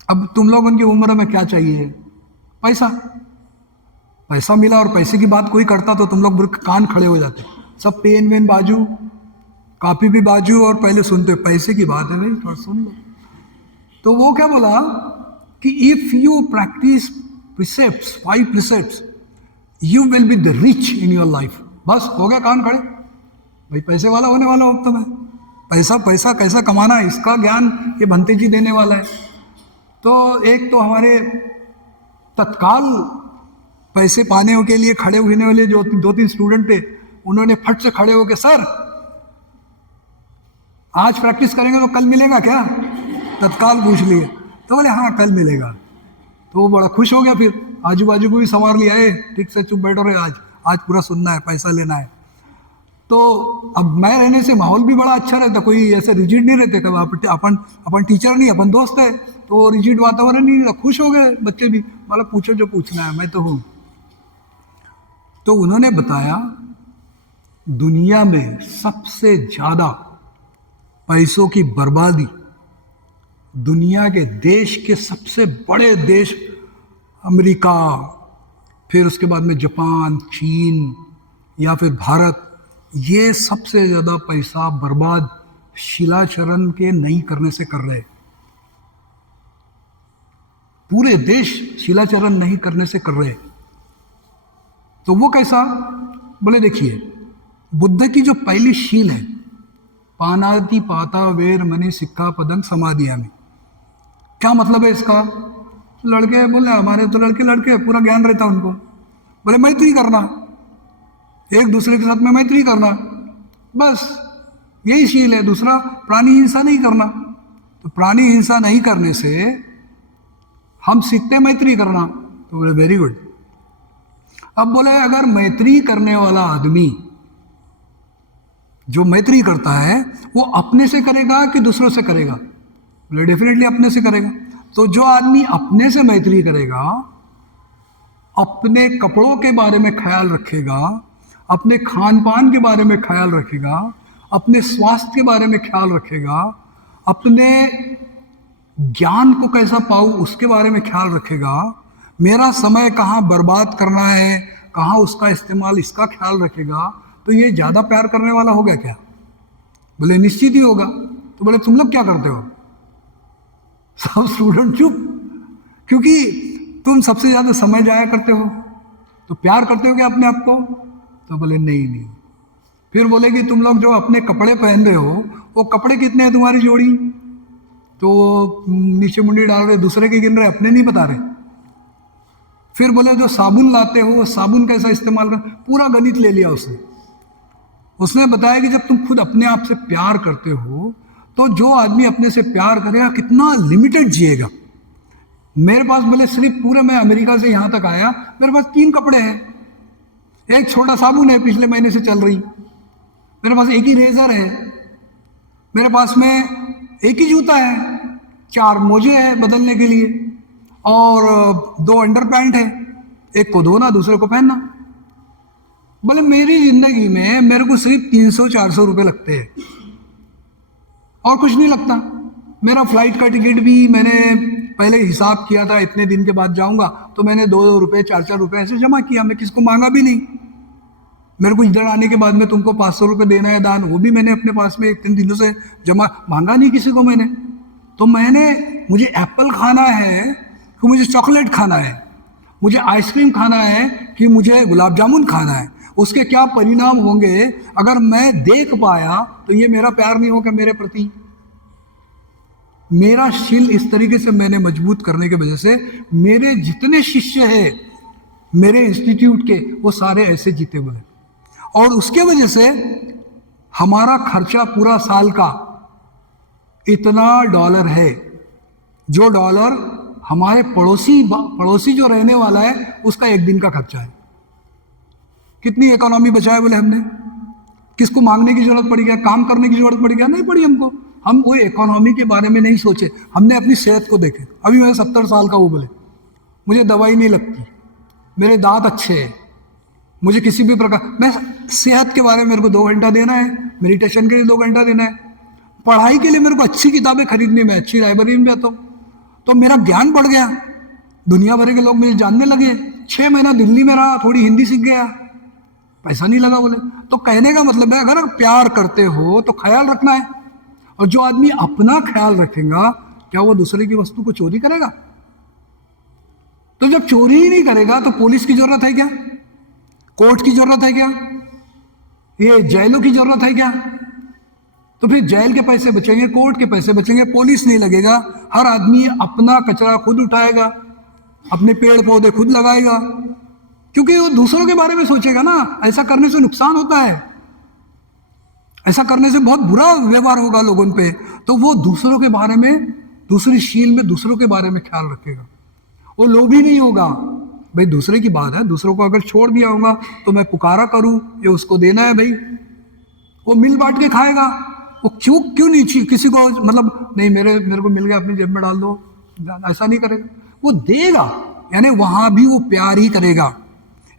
अब तुम लोग उनकी उम्र में क्या चाहिए? पैसा। पैसा मिला और पैसे की बात कोई करता तो तुम लोग कान खड़े हो जाते, सब पेन वेन बाजू, कापी भी बाजू, और पहले सुनते पैसे की बात है भाई थोड़ा सुन लो। तो वो क्या बोला कि if you practice precepts, 5 precepts, you will be the rich in your life. बस हो गया, कान खड़े भाई, पैसे वाला होने वाला हो तो मैं। पैसा पैसा कैसा कमाना, इसका ज्ञान ये भंते जी देने वाला है। तो एक तो हमारे तत्काल पैसे पाने के लिए खड़े होने वाले जो 2-3 स्टूडेंट थे, उन्होंने फट से खड़े होकर सर आज प्रैक्टिस करेंगे तो कल मिलेगा क्या? तत्काल पूछ लिए। तो बोले हाँ कल मिलेगा। तो वो बड़ा खुश हो गया, फिर आजू बाजू को भी संवार लिया, ठीक से चुप बैठो रे, आज पूरा सुनना है, पैसा लेना है। तो अब मैं रहने से माहौल भी बड़ा अच्छा रहता, कोई ऐसे रिजिड नहीं रहते। कब अपन टीचर नहीं, अपन दोस्त है, तो रिजिड वातावरण नहीं रहता। खुश हो गए बच्चे भी, मतलब पूछो जो पूछना है, मैं तो हूँ। तो उन्होंने बताया दुनिया में सबसे ज्यादा पैसों की बर्बादी, दुनिया के देश के सबसे बड़े देश अमेरिका, फिर उसके बाद में जापान, चीन या फिर भारत, ये सबसे ज़्यादा पैसा बर्बाद शिलाचरण के नहीं करने से कर रहे। पूरे देश शिलाचरण नहीं करने से कर रहे। तो वो कैसा? बोले देखिए, बुद्ध की जो पहली शील है, पानाति पाता वेर मणि सिक्खा पदं समाधियामि, क्या मतलब है इसका? लड़के बोले हमारे तो लड़के पूरा ज्ञान रहता उनको। बोले मैत्री करना, एक दूसरे के साथ में मैत्री करना, बस यही शील है। दूसरा प्राणी हिंसा नहीं करना। तो प्राणी हिंसा नहीं करने से हम सीखते मैत्री करना। तो बोले वेरी गुड। अब बोले अगर मैत्री करने वाला आदमी जो मैत्री करता है वो अपने से करेगा कि दूसरों से करेगा? बोले डेफिनेटली अपने से करेगा। तो जो आदमी अपने से मैत्री करेगा, अपने कपड़ों के बारे में ख्याल रखेगा, अपने खान पान के बारे में ख्याल रखेगा, अपने स्वास्थ्य के बारे में ख्याल रखेगा, अपने ज्ञान को कैसा पाऊँ उसके बारे में ख्याल रखेगा, मेरा समय कहाँ बर्बाद करना है, कहाँ उसका इस्तेमाल, इसका ख्याल रखेगा, तो ये ज़्यादा प्यार करने वाला होगा क्या? बोले निश्चित ही होगा। तो बोले तुम लोग क्या करते हो? सब स्टूडेंट चुप, क्योंकि तुम सबसे ज़्यादा समय जाया करते हो। तो प्यार करते हो क्या अपने आप को? तो बोले नहीं। फिर बोले कि तुम लोग जो अपने कपड़े पहन रहे हो, वो कपड़े कितने हैं तुम्हारी जोड़ी? तो नीचे मुंडी डाल रहे, दूसरे के गिन रहे, अपने नहीं बता रहे। फिर बोले जो साबुन लाते हो, साबुन कैसा इस्तेमाल कर, पूरा गणित ले लिया उसने बताया कि जब तुम खुद अपने आप से प्यार करते हो तो जो आदमी अपने से प्यार करेगा कितना लिमिटेड जिएगा। मेरे पास बोले सिर्फ पूरे, मैं अमेरिका से यहाँ तक आया, मेरे पास 3 कपड़े हैं, एक छोटा साबुन है पिछले महीने से चल रही, मेरे पास एक ही रेजर है, मेरे पास में एक ही जूता है, 4 मोजे हैं बदलने के लिए, और 2 अंडर पैंट है, एक को धोना दूसरे को पहनना। बोले मेरी जिंदगी में मेरे को सिर्फ 300-400 रुपये लगते हैं और कुछ नहीं लगता। मेरा फ्लाइट का टिकट भी मैंने पहले हिसाब किया था, इतने दिन के बाद जाऊंगा, तो मैंने 2 रुपये 4 रुपये ऐसे जमा किया, मैं किसको मांगा भी नहीं। मेरे को इधर आने के बाद में तुमको 500 रुपये देना है दान, वो भी मैंने अपने पास में 3 दिनों से जमा, मांगा नहीं किसी को मैंने। तो मुझे एप्पल खाना है कि मुझे चॉकलेट खाना है, मुझे आइसक्रीम खाना है कि मुझे गुलाब जामुन खाना है, उसके क्या परिणाम होंगे अगर मैं देख पाया, तो ये मेरा प्यार नहीं होगा मेरे प्रति। मेरा शील इस तरीके से मैंने मजबूत करने की वजह से मेरे जितने शिष्य हैं मेरे इंस्टीट्यूट के, वो सारे ऐसे जीते हुए हैं। और उसके वजह से हमारा खर्चा पूरा साल का इतना $, है जो डॉलर हमारे पड़ोसी जो रहने वाला है उसका 1 दिन का खर्चा है। कितनी इकोनॉमी बचाए बोले हमने? किसको मांगने की जरूरत पड़ी क्या? काम करने की जरूरत पड़ी क्या? नहीं पड़ी हमको। हम वो इकोनॉमी के बारे में नहीं सोचे, हमने अपनी सेहत को देखे। अभी मैं 70 साल का हूँ, बोले मुझे दवाई नहीं लगती, मेरे दांत अच्छे हैं, मुझे किसी भी प्रकार, मैं सेहत के बारे में मेरे को 2 घंटा देना है, मेडिटेशन के लिए 2 घंटा देना है, पढ़ाई के लिए मेरे को अच्छी किताबें खरीदनी, मैं अच्छी लाइब्रेरी में जाता हूँ, तो मेरा ज्ञान बढ़ गया, दुनिया भर के लोग मुझे जानने लगे। 6 महीना दिल्ली में रहा, थोड़ी हिंदी सीख गया, पैसा नहीं लगा बोले। तो कहने का मतलब है अगर प्यार करते हो तो ख्याल रखना है, और जो आदमी अपना ख्याल रखेगा क्या वो दूसरे की वस्तु को चोरी करेगा? तो जब चोरी ही नहीं करेगा तो पुलिस की जरूरत है क्या? कोर्ट की जरूरत है क्या? ये जेलों की जरूरत है क्या? तो फिर जेल के पैसे बचेंगे, कोर्ट के पैसे बचेंगे, पुलिस नहीं लगेगा, हर आदमी अपना कचरा खुद उठाएगा, अपने पेड़ पौधे खुद लगाएगा, क्योंकि वो दूसरों के बारे में सोचेगा ना। ऐसा करने से नुकसान होता है, ऐसा करने से बहुत बुरा व्यवहार होगा लोगों पे, तो वो दूसरों के बारे में, दूसरी शील में दूसरों के बारे में ख्याल रखेगा। वो लोभी नहीं होगा, भाई दूसरे की बात है, दूसरों को अगर छोड़ दिया होगा तो मैं पुकारा करूं, ये उसको देना है भाई, वो मिल बांट के खाएगा। वो क्यों नहीं किसी को, मतलब नहीं मेरे को मिल गया अपनी जेब में डाल दो, ऐसा नहीं करेगा, वो देगा। यानी वहां भी वो प्यार ही करेगा।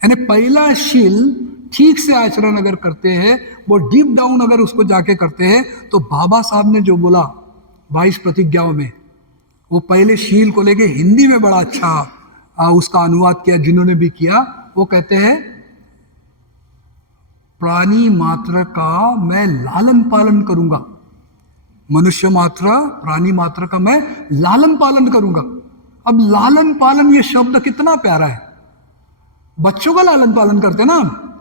यानी पहला शील ठीक से आचरण अगर करते हैं, वो डीप डाउन अगर उसको जाके करते हैं, तो बाबा साहब ने जो बोला 22 प्रतिज्ञाओं में, वो पहले शील को लेके हिंदी में बड़ा अच्छा उसका अनुवाद किया जिन्होंने भी किया। वो कहते हैं प्राणी मात्र का मैं लालन पालन करूंगा, मनुष्य मात्र प्राणी मात्र का मैं लालन पालन करूंगा। अब लालन पालन ये शब्द कितना प्यारा है। बच्चों का लालन पालन करते ना,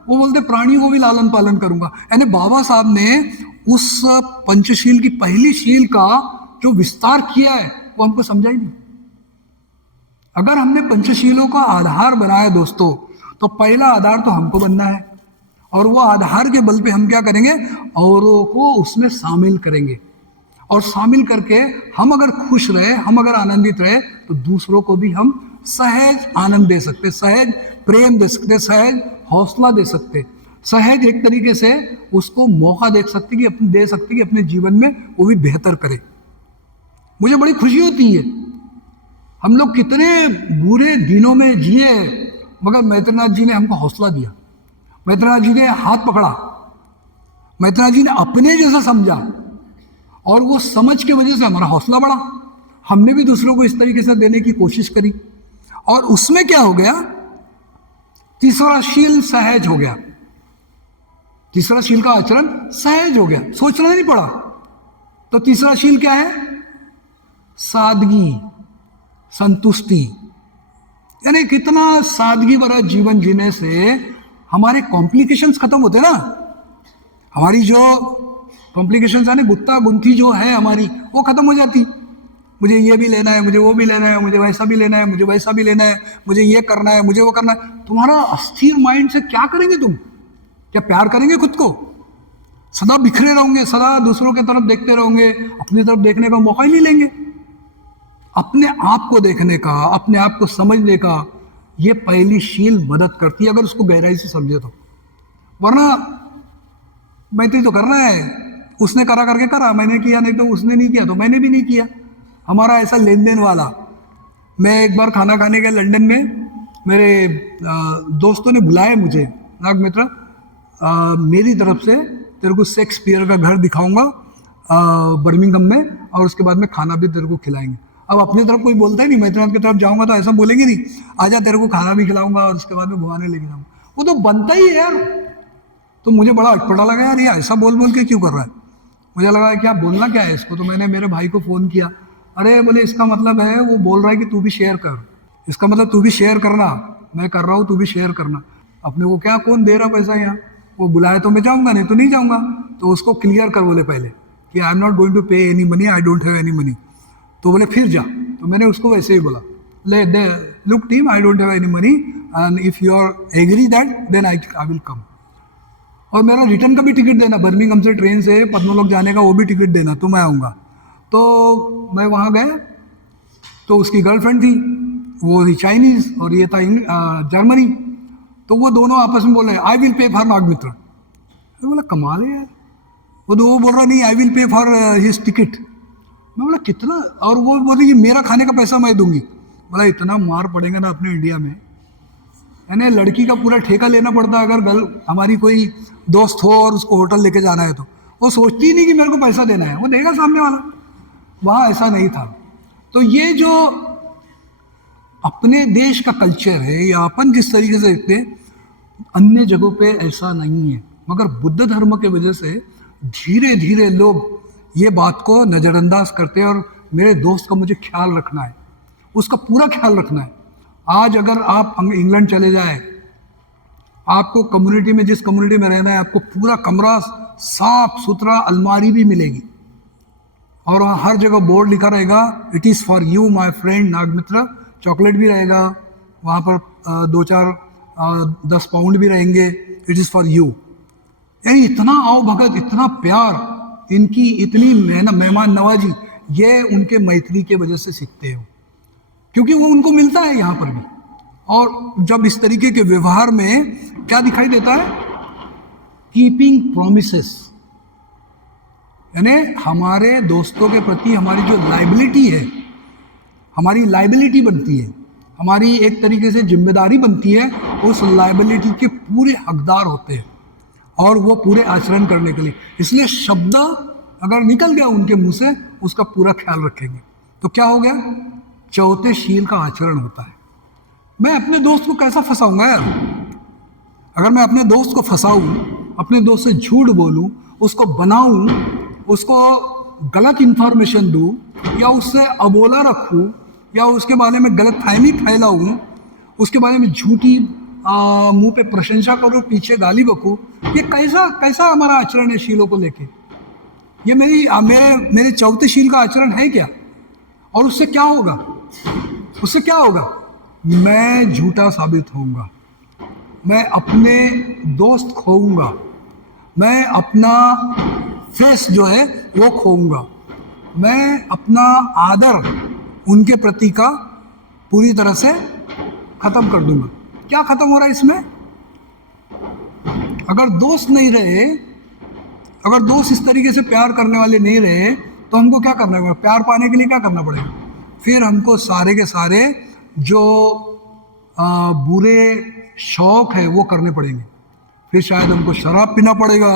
वो बोलते प्राणियों को भी लालन पालन करूंगा। यानी बाबा साहब ने उस पंचशील की पहली शील का जो विस्तार किया है वो हमको समझा ही नहीं। अगर हमने पंचशीलों का आधार बनाया दोस्तों, तो पहला आधार तो हमको बनना है, और वो आधार के बल पे हम क्या करेंगे, औरों को उसमें शामिल करेंगे, और शामिल करके हम अगर खुश रहे, हम अगर आनंदित रहे, तो दूसरों को भी हम सहज आनंद दे सकते, सहज प्रेम दे सकते, सहज हौसला दे सकते, सहज एक तरीके से उसको मौका दे सकते कि अपने जीवन में वो भी बेहतर करे। मुझे बड़ी खुशी होती है, हम लोग कितने बुरे दिनों में जिए, मगर मैत्रेयनाथ जी ने हमको हौसला दिया, मैत्रेयनाथ जी ने हाथ पकड़ा, मैत्रेयनाथ जी ने अपने जैसा समझा, और वो समझ के वजह से हमारा हौसला बढ़ा। हमने भी दूसरों को इस तरीके से देने की कोशिश करी, और उसमें क्या हो गया, तीसरा शील सहज हो गया, तीसरा शील का आचरण सहज हो गया, सोचना नहीं पड़ा। तो तीसरा शील क्या है, सादगी, संतुष्टि। यानी कितना सादगी भरा जीवन जीने से हमारे कॉम्प्लिकेशंस खत्म होते ना, हमारी जो कॉम्प्लिकेशंस यानी गुत्ता गुंथी जो है हमारी, वो खत्म हो जाती। मुझे ये भी लेना है, मुझे वो भी लेना है, मुझे वैसा भी लेना है, मुझे वैसा भी लेना है, मुझे ये करना है, मुझे वो करना है। तुम्हारा अस्थिर माइंड से क्या करेंगे तुम? क्या प्यार करेंगे खुद को? सदा बिखरे रहोगे, सदा दूसरों की तरफ देखते रहोगे, अपनी तरफ देखने का मौका ही नहीं लेंगे। अपने आप को देखने का, अपने आप को समझने का, ये पहली शील मदद करती है, अगर उसको गहराई से समझे तो। वरना मैत्री तो करना है, उसने करा करके करा, मैंने किया नहीं तो उसने नहीं किया तो मैंने भी नहीं किया, हमारा ऐसा लेन देन वाला। मैं एक बार खाना खाने गया लंदन में, मेरे दोस्तों ने बुलाया मुझे, नाग मित्र मेरी तरफ से तेरे को शेक्सपियर का घर दिखाऊंगा बर्मिंघम में, और उसके बाद में खाना भी तेरे को खिलाएंगे। अब अपनी तरफ कोई बोलता ही नहीं, मैत्रेयनाथ की तरफ जाऊंगा तो ऐसा बोलेंगे नहीं, आजा तेरे को खाना भी खिलाऊंगा और उसके बाद में घुमाने लेके जाऊंगा। वो तो बनता ही है यार। तो मुझे बड़ा अटपटा लगा यार, ये ऐसा बोल बोल के क्यों कर रहा है। मुझे लगा क्या बोलना क्या है इसको, तो मैंने मेरे भाई को फ़ोन किया। अरे बोले इसका मतलब है, वो बोल रहा है कि तू भी शेयर कर, इसका मतलब तू भी शेयर करना, मैं कर रहा हूँ तू भी शेयर करना। अपने को क्या कौन दे रहा पैसा यहाँ, वो बुलाए तो मैं जाऊँगा, नहीं तो नहीं जाऊँगा। तो उसको क्लियर कर बोले पहले कि I am not going to pay any money, I don't have any money. तो बोले फिर जा, तो मैंने उसको वैसे ही बोला, ले दे look team, I don't have any money and if you are agree that then I will come. और मेरा रिटर्न का भी टिकट देना, बर्मिंघम से ट्रेन से पद्मलोक जाने का वो भी टिकट देना, तो मैं आऊँगा। तो मैं वहाँ गया, तो उसकी गर्लफ्रेंड थी, वो थी चाइनीज़ और ये था जर्मनी। तो वो दोनों आपस में बोले आई विल पे फॉर नाग मित्र। मैं बोला कमाल है यार, वो बोल रहा नहीं I will pay for his ticket. मैं बोला कितना, और वो बोल रही मेरा खाने का पैसा मैं दूंगी। बोला इतना मार पड़ेगा ना अपने इंडिया में, यानी लड़की का पूरा ठेका लेना पड़ता है। अगर हमारी कोई दोस्त हो और उसको होटल लेके जाना है तो वो सोचती ही नहीं कि मेरे को पैसा देना है, वो देगा सामने वाला। वहाँ ऐसा नहीं था। तो ये जो अपने देश का कल्चर है या अपन जिस तरीके से देखते हैं, अन्य जगहों पे ऐसा नहीं है। मगर बुद्ध धर्म के वजह से धीरे धीरे लोग ये बात को नज़रअंदाज करते हैं, और मेरे दोस्त का मुझे ख्याल रखना है, उसका पूरा ख्याल रखना है। आज अगर आप इंग्लैंड चले जाए, आपको कम्युनिटी में जिस कम्युनिटी में रहना है, आपको पूरा कमरा साफ सुथरा, अलमारी भी मिलेगी, और वहाँ हर जगह बोर्ड लिखा रहेगा it is for you my friend Nag Mitra. Chocolate भी रहेगा वहाँ पर, 2-4 10 पाउंड भी रहेंगे, इट इज़ फॉर यू। यानी इतना आओ भगत, इतना प्यार, इनकी इतनी मेहमान नवाजी, ये उनके मैत्री के वजह से सीखते हो, क्योंकि वो उनको मिलता है यहाँ पर भी। और जब इस तरीके के व्यवहार में क्या दिखाई देता है, कीपिंग प्रोमिसेस, यानी हमारे दोस्तों के प्रति हमारी जो लाइबिलिटी है, हमारी लाइबिलिटी बनती है। हमारी एक तरीके से जिम्मेदारी बनती है, उस लायबिलिटी के पूरे हकदार होते हैं और वो पूरे आचरण करने के लिए। इसलिए शब्द अगर निकल गया उनके मुंह से, उसका पूरा ख्याल रखेंगे। तो क्या हो गया? चौथे शील का आचरण होता है। मैं अपने दोस्त को कैसा फंसाऊंगा यार? अगर मैं अपने दोस्त को फंसाऊं, अपने दोस्त से झूठ बोलूं, उसको बनाऊं, उसको गलत इंफॉर्मेशन दूं, या उससे अबोला रखूं, या उसके बारे में गलत फहमी फैलाऊं, उसके बारे में झूठी मुंह पे प्रशंसा करूं, पीछे गाली बकूं, ये कैसा कैसा हमारा आचरण है शीलों को लेके? ये मेरे चौथे शील का आचरण है क्या? और उससे क्या होगा? उससे क्या होगा? मैं झूठा साबित होऊंगा, मैं अपने दोस्त खोऊंगा, मैं अपना फेस जो है वो खोऊंगा, मैं अपना आदर उनके प्रति का पूरी तरह से खत्म कर दूंगा। क्या खत्म हो रहा है इसमें? अगर दोस्त नहीं रहे, अगर दोस्त इस तरीके से प्यार करने वाले नहीं रहे, तो हमको क्या करना पड़ेगा? प्यार पाने के लिए क्या करना पड़ेगा? फिर हमको सारे के सारे जो बुरे शौक है वो करने पड़ेंगे। फिर शायद हमको शराब पीना पड़ेगा,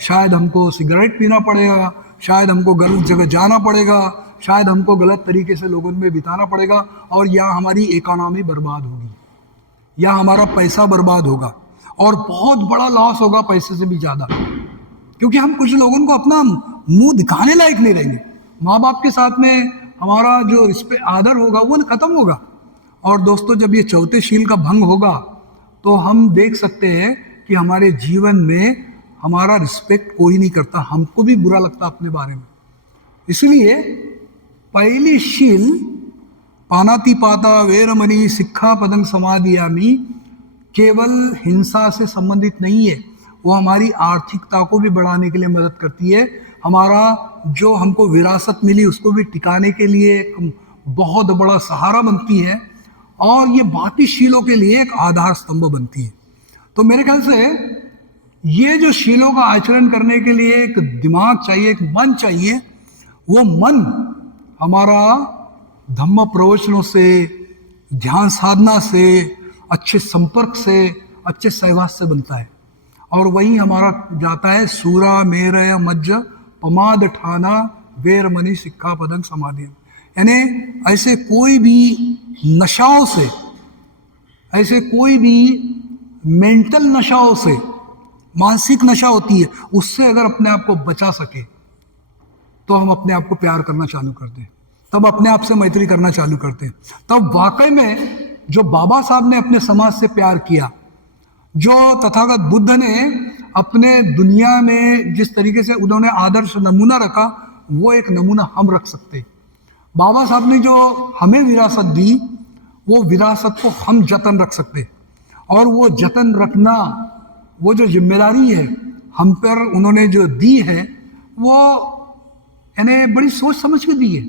शायद हमको सिगरेट पीना पड़ेगा, शायद हमको गलत जगह जाना पड़ेगा, शायद हमको गलत तरीके से लोगों में बिताना पड़ेगा, और या हमारी इकोनॉमी बर्बाद होगी, या हमारा पैसा बर्बाद होगा, और बहुत बड़ा लॉस होगा, पैसे से भी ज़्यादा। क्योंकि हम कुछ लोगों को अपना मुंह दिखाने लायक नहीं रहेंगे। माँ बाप के साथ में हमारा जो इस पे आदर होगा वो खत्म होगा। और दोस्तों, जब ये चौथे शील का भंग होगा तो हम देख सकते हैं कि हमारे जीवन में हमारा रिस्पेक्ट कोई नहीं करता, हमको भी बुरा लगता अपने बारे में। इसलिए पहली शील पानातिपाता वेरमणि सिक्खापदं समादियामि केवल हिंसा से संबंधित नहीं है, वो हमारी आर्थिकता को भी बढ़ाने के लिए मदद करती है। हमारा जो हमको विरासत मिली उसको भी टिकाने के लिए एक बहुत बड़ा सहारा बनती है, और ये बाकी शीलों के लिए एक आधार स्तंभ बनती है। तो मेरे ख्याल से ये जो शीलों का आचरण करने के लिए एक दिमाग चाहिए, एक मन चाहिए, वो मन हमारा धम्म प्रवचनों से, ध्यान साधना से, अच्छे संपर्क से, अच्छे सहवास से बनता है। और वही हमारा जाता है सूरा मेरय मज्ज पमाद ठाना वेरमणि सिक्खापदं समाधि। यानी ऐसे कोई भी नशाओं से, ऐसे कोई भी मेंटल नशाओं से, मानसिक नशा होती है, उससे अगर अपने आप को बचा सके तो हम अपने आप को प्यार करना चालू करते हैं, तब अपने आप से मैत्री करना चालू करते हैं। तब वाकई में जो बाबा साहब ने अपने समाज से प्यार किया, जो तथागत बुद्ध ने अपने दुनिया में जिस तरीके से उन्होंने आदर्श नमूना रखा, वो एक नमूना हम रख सकते। बाबा साहब ने जो हमें विरासत दी, वो विरासत को हम जतन रख सकते, और वो जतन रखना, वो जो जिम्मेदारी है हम पर उन्होंने जो दी है, वो यानी बड़ी सोच समझ के दी है।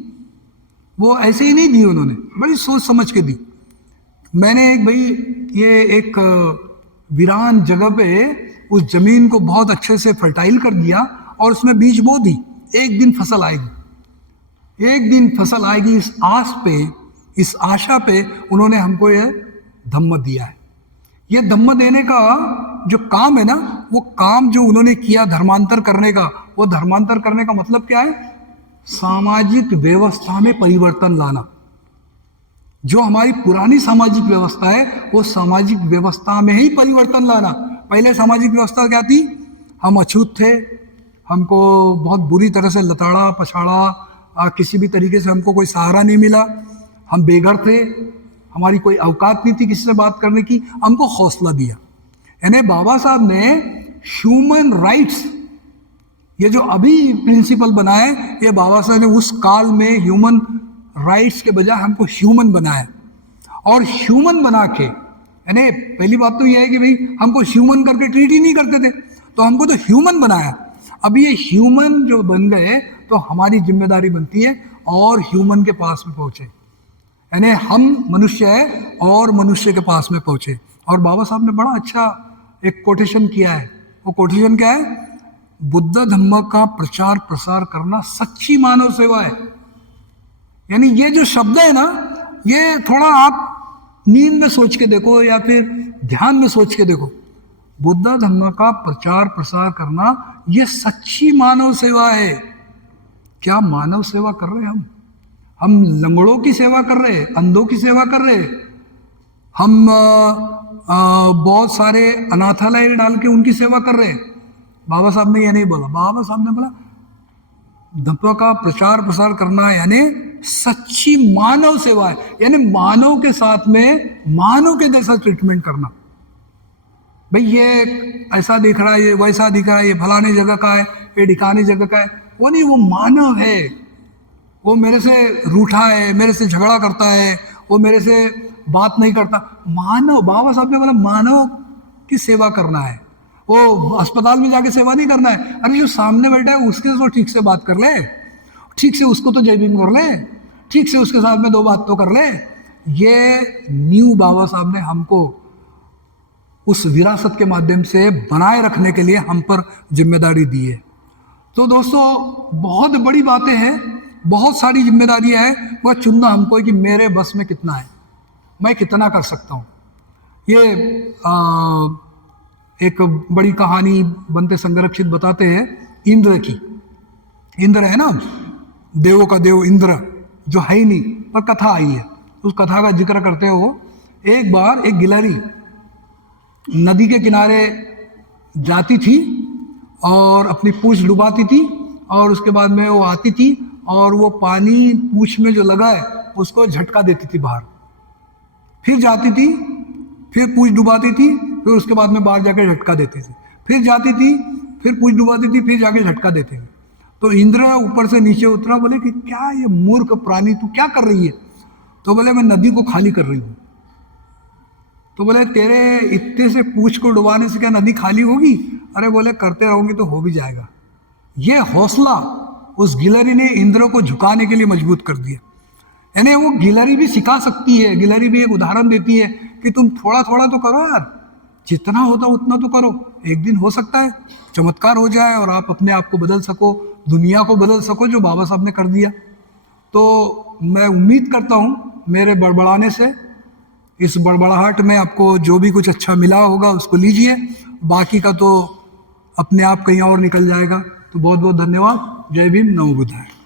वो ऐसे ही नहीं दी, उन्होंने बड़ी सोच समझ के दी। मैंने ये एक वीरान जगह पे उस जमीन को बहुत अच्छे से फर्टाइल कर दिया और उसमें बीज बो दी। एक दिन फसल आएगी, एक दिन फसल आएगी, इस आस पे, इस आशा पे उन्होंने हमको ये धम्म दिया है। ये धम्म देने का जो काम है ना, वो काम जो उन्होंने किया धर्मांतर करने का, वो धर्मांतर करने का मतलब क्या है? सामाजिक व्यवस्था में परिवर्तन लाना। जो हमारी पुरानी सामाजिक व्यवस्था है, वो सामाजिक व्यवस्था में ही परिवर्तन लाना। पहले सामाजिक व्यवस्था क्या थी? हम अछूत थे, हमको बहुत बुरी तरह से लताड़ा पछाड़ा, किसी भी तरीके से हमको कोई सहारा नहीं मिला, हम बेघर थे, हमारी कोई औकात नहीं थी किसी से बात करने की, हमको हौसला दिया। यानी बाबा साहब ने ह्यूमन राइट्स, ये जो अभी प्रिंसिपल बनाए, ये बाबा साहब ने उस काल में ह्यूमन राइट्स के बजाय हमको ह्यूमन बनाया। और ह्यूमन बना के, यानी पहली बात तो यह है कि भाई हमको ह्यूमन करके ट्रीट ही नहीं करते थे, तो हमको तो ह्यूमन बनाया। अब ये ह्यूमन जो बन गए, तो हमारी जिम्मेदारी बनती है और ह्यूमन के पास में पहुंचे, यानी हम मनुष्य है और मनुष्य के पास में पहुंचे। और बाबा साहब ने बड़ा अच्छा एक कोटेशन किया है। वो कोटेशन क्या है? बुद्ध धम्म का प्रचार प्रसार करना सच्ची मानव सेवा है। यानी ये जो शब्द है ना, ये थोड़ा आप नींद में सोच के देखो या फिर ध्यान में सोच के देखो, बुद्ध धर्म का प्रचार प्रसार करना ये सच्ची मानव सेवा है। क्या मानव सेवा कर रहे हैं हम लंगड़ों की सेवा कर रहे हैं, अंधों की सेवा कर रहे हैं, हम बहुत सारे अनाथालय डाल के उनकी सेवा कर रहे हैं। बाबा साहब ने यह नहीं बोला, बाबा साहब ने बोला धर्म का प्रचार प्रसार करना यानी सच्ची मानव सेवा है, यानी मानव के साथ में मानव के जैसा ट्रीटमेंट करना। भाई ये ऐसा दिख रहा है, ये वैसा दिख रहा है, ये फलाने जगह का है, ये ढिकाने जगह का है, वो नहीं, वो मानव है। वो मेरे से रूठा है, मेरे से झगड़ा करता है, वो मेरे से बात नहीं करता, मानव। बाबा साहब ने बोला मानव की सेवा करना है, वो अस्पताल में जाके सेवा नहीं करना है। अरे जो सामने बैठा है उसके तो ठीक से बात कर ले, ठीक से उसको तो जय भीम कर ले, ठीक से उसके साथ में दो बात तो कर ले। ये न्यू बाबा साहब ने हमको उस विरासत के माध्यम से बनाए रखने के लिए हम पर जिम्मेदारी दी है। तो दोस्तों बहुत बड़ी बातें हैं, बहुत सारी जिम्मेदारियां हैं, वह चुनना हमको है कि मेरे बस में कितना है, मैं कितना कर सकता हूँ। ये एक बड़ी कहानी बनते संरक्षित बताते हैं इंद्र की। इंद्र है ना, देवों का देव इंद्र, जो है ही नहीं, पर कथा आई है, उस कथा का जिक्र करते हो। एक बार एक गिलहरी नदी के किनारे जाती थी और अपनी पूंछ डुबाती थी, और उसके बाद में वो आती थी और वो पानी पूंछ में जो लगा है उसको झटका देती थी बाहर, फिर जाती थी, फिर पूंछ डुबाती थी, फिर उसके बाद में बाहर जाकर झटका देती थी, फिर जाती थी, फिर पूंछ डुबाती थी, फिर जाके झटका देती थी। तो इंद्र ऊपर से नीचे उतरा, बोले कि क्या ये मूर्ख प्राणी तू क्या कर रही है? तो बोले मैं नदी को खाली कर रही हूँ। तो बोले तेरे इतने से पूंछ को डुबाने से क्या नदी खाली होगी? अरे बोले करते रहोगे तो हो भी जाएगा। ये हौसला उस गिलहरी ने इंद्र को झुकाने के लिए मजबूत कर दिया। यानी वो गिलहरी भी सिखा सकती है, गिलहरी भी एक उदाहरण देती है कि तुम थोड़ा थोड़ा तो करो यार, जितना होता उतना तो करो, एक दिन हो सकता है चमत्कार हो जाए और आप अपने आप को बदल सको, दुनिया को बदल सको, जो बाबा साहब ने कर दिया। तो मैं उम्मीद करता हूँ मेरे बड़बड़ाने से, इस बड़बड़ाहट में आपको जो भी कुछ अच्छा मिला होगा उसको लीजिए, बाकी का तो अपने आप कहीं और निकल जाएगा। तो बहुत बहुत धन्यवाद। जय भीम, नमो बुद्धाय।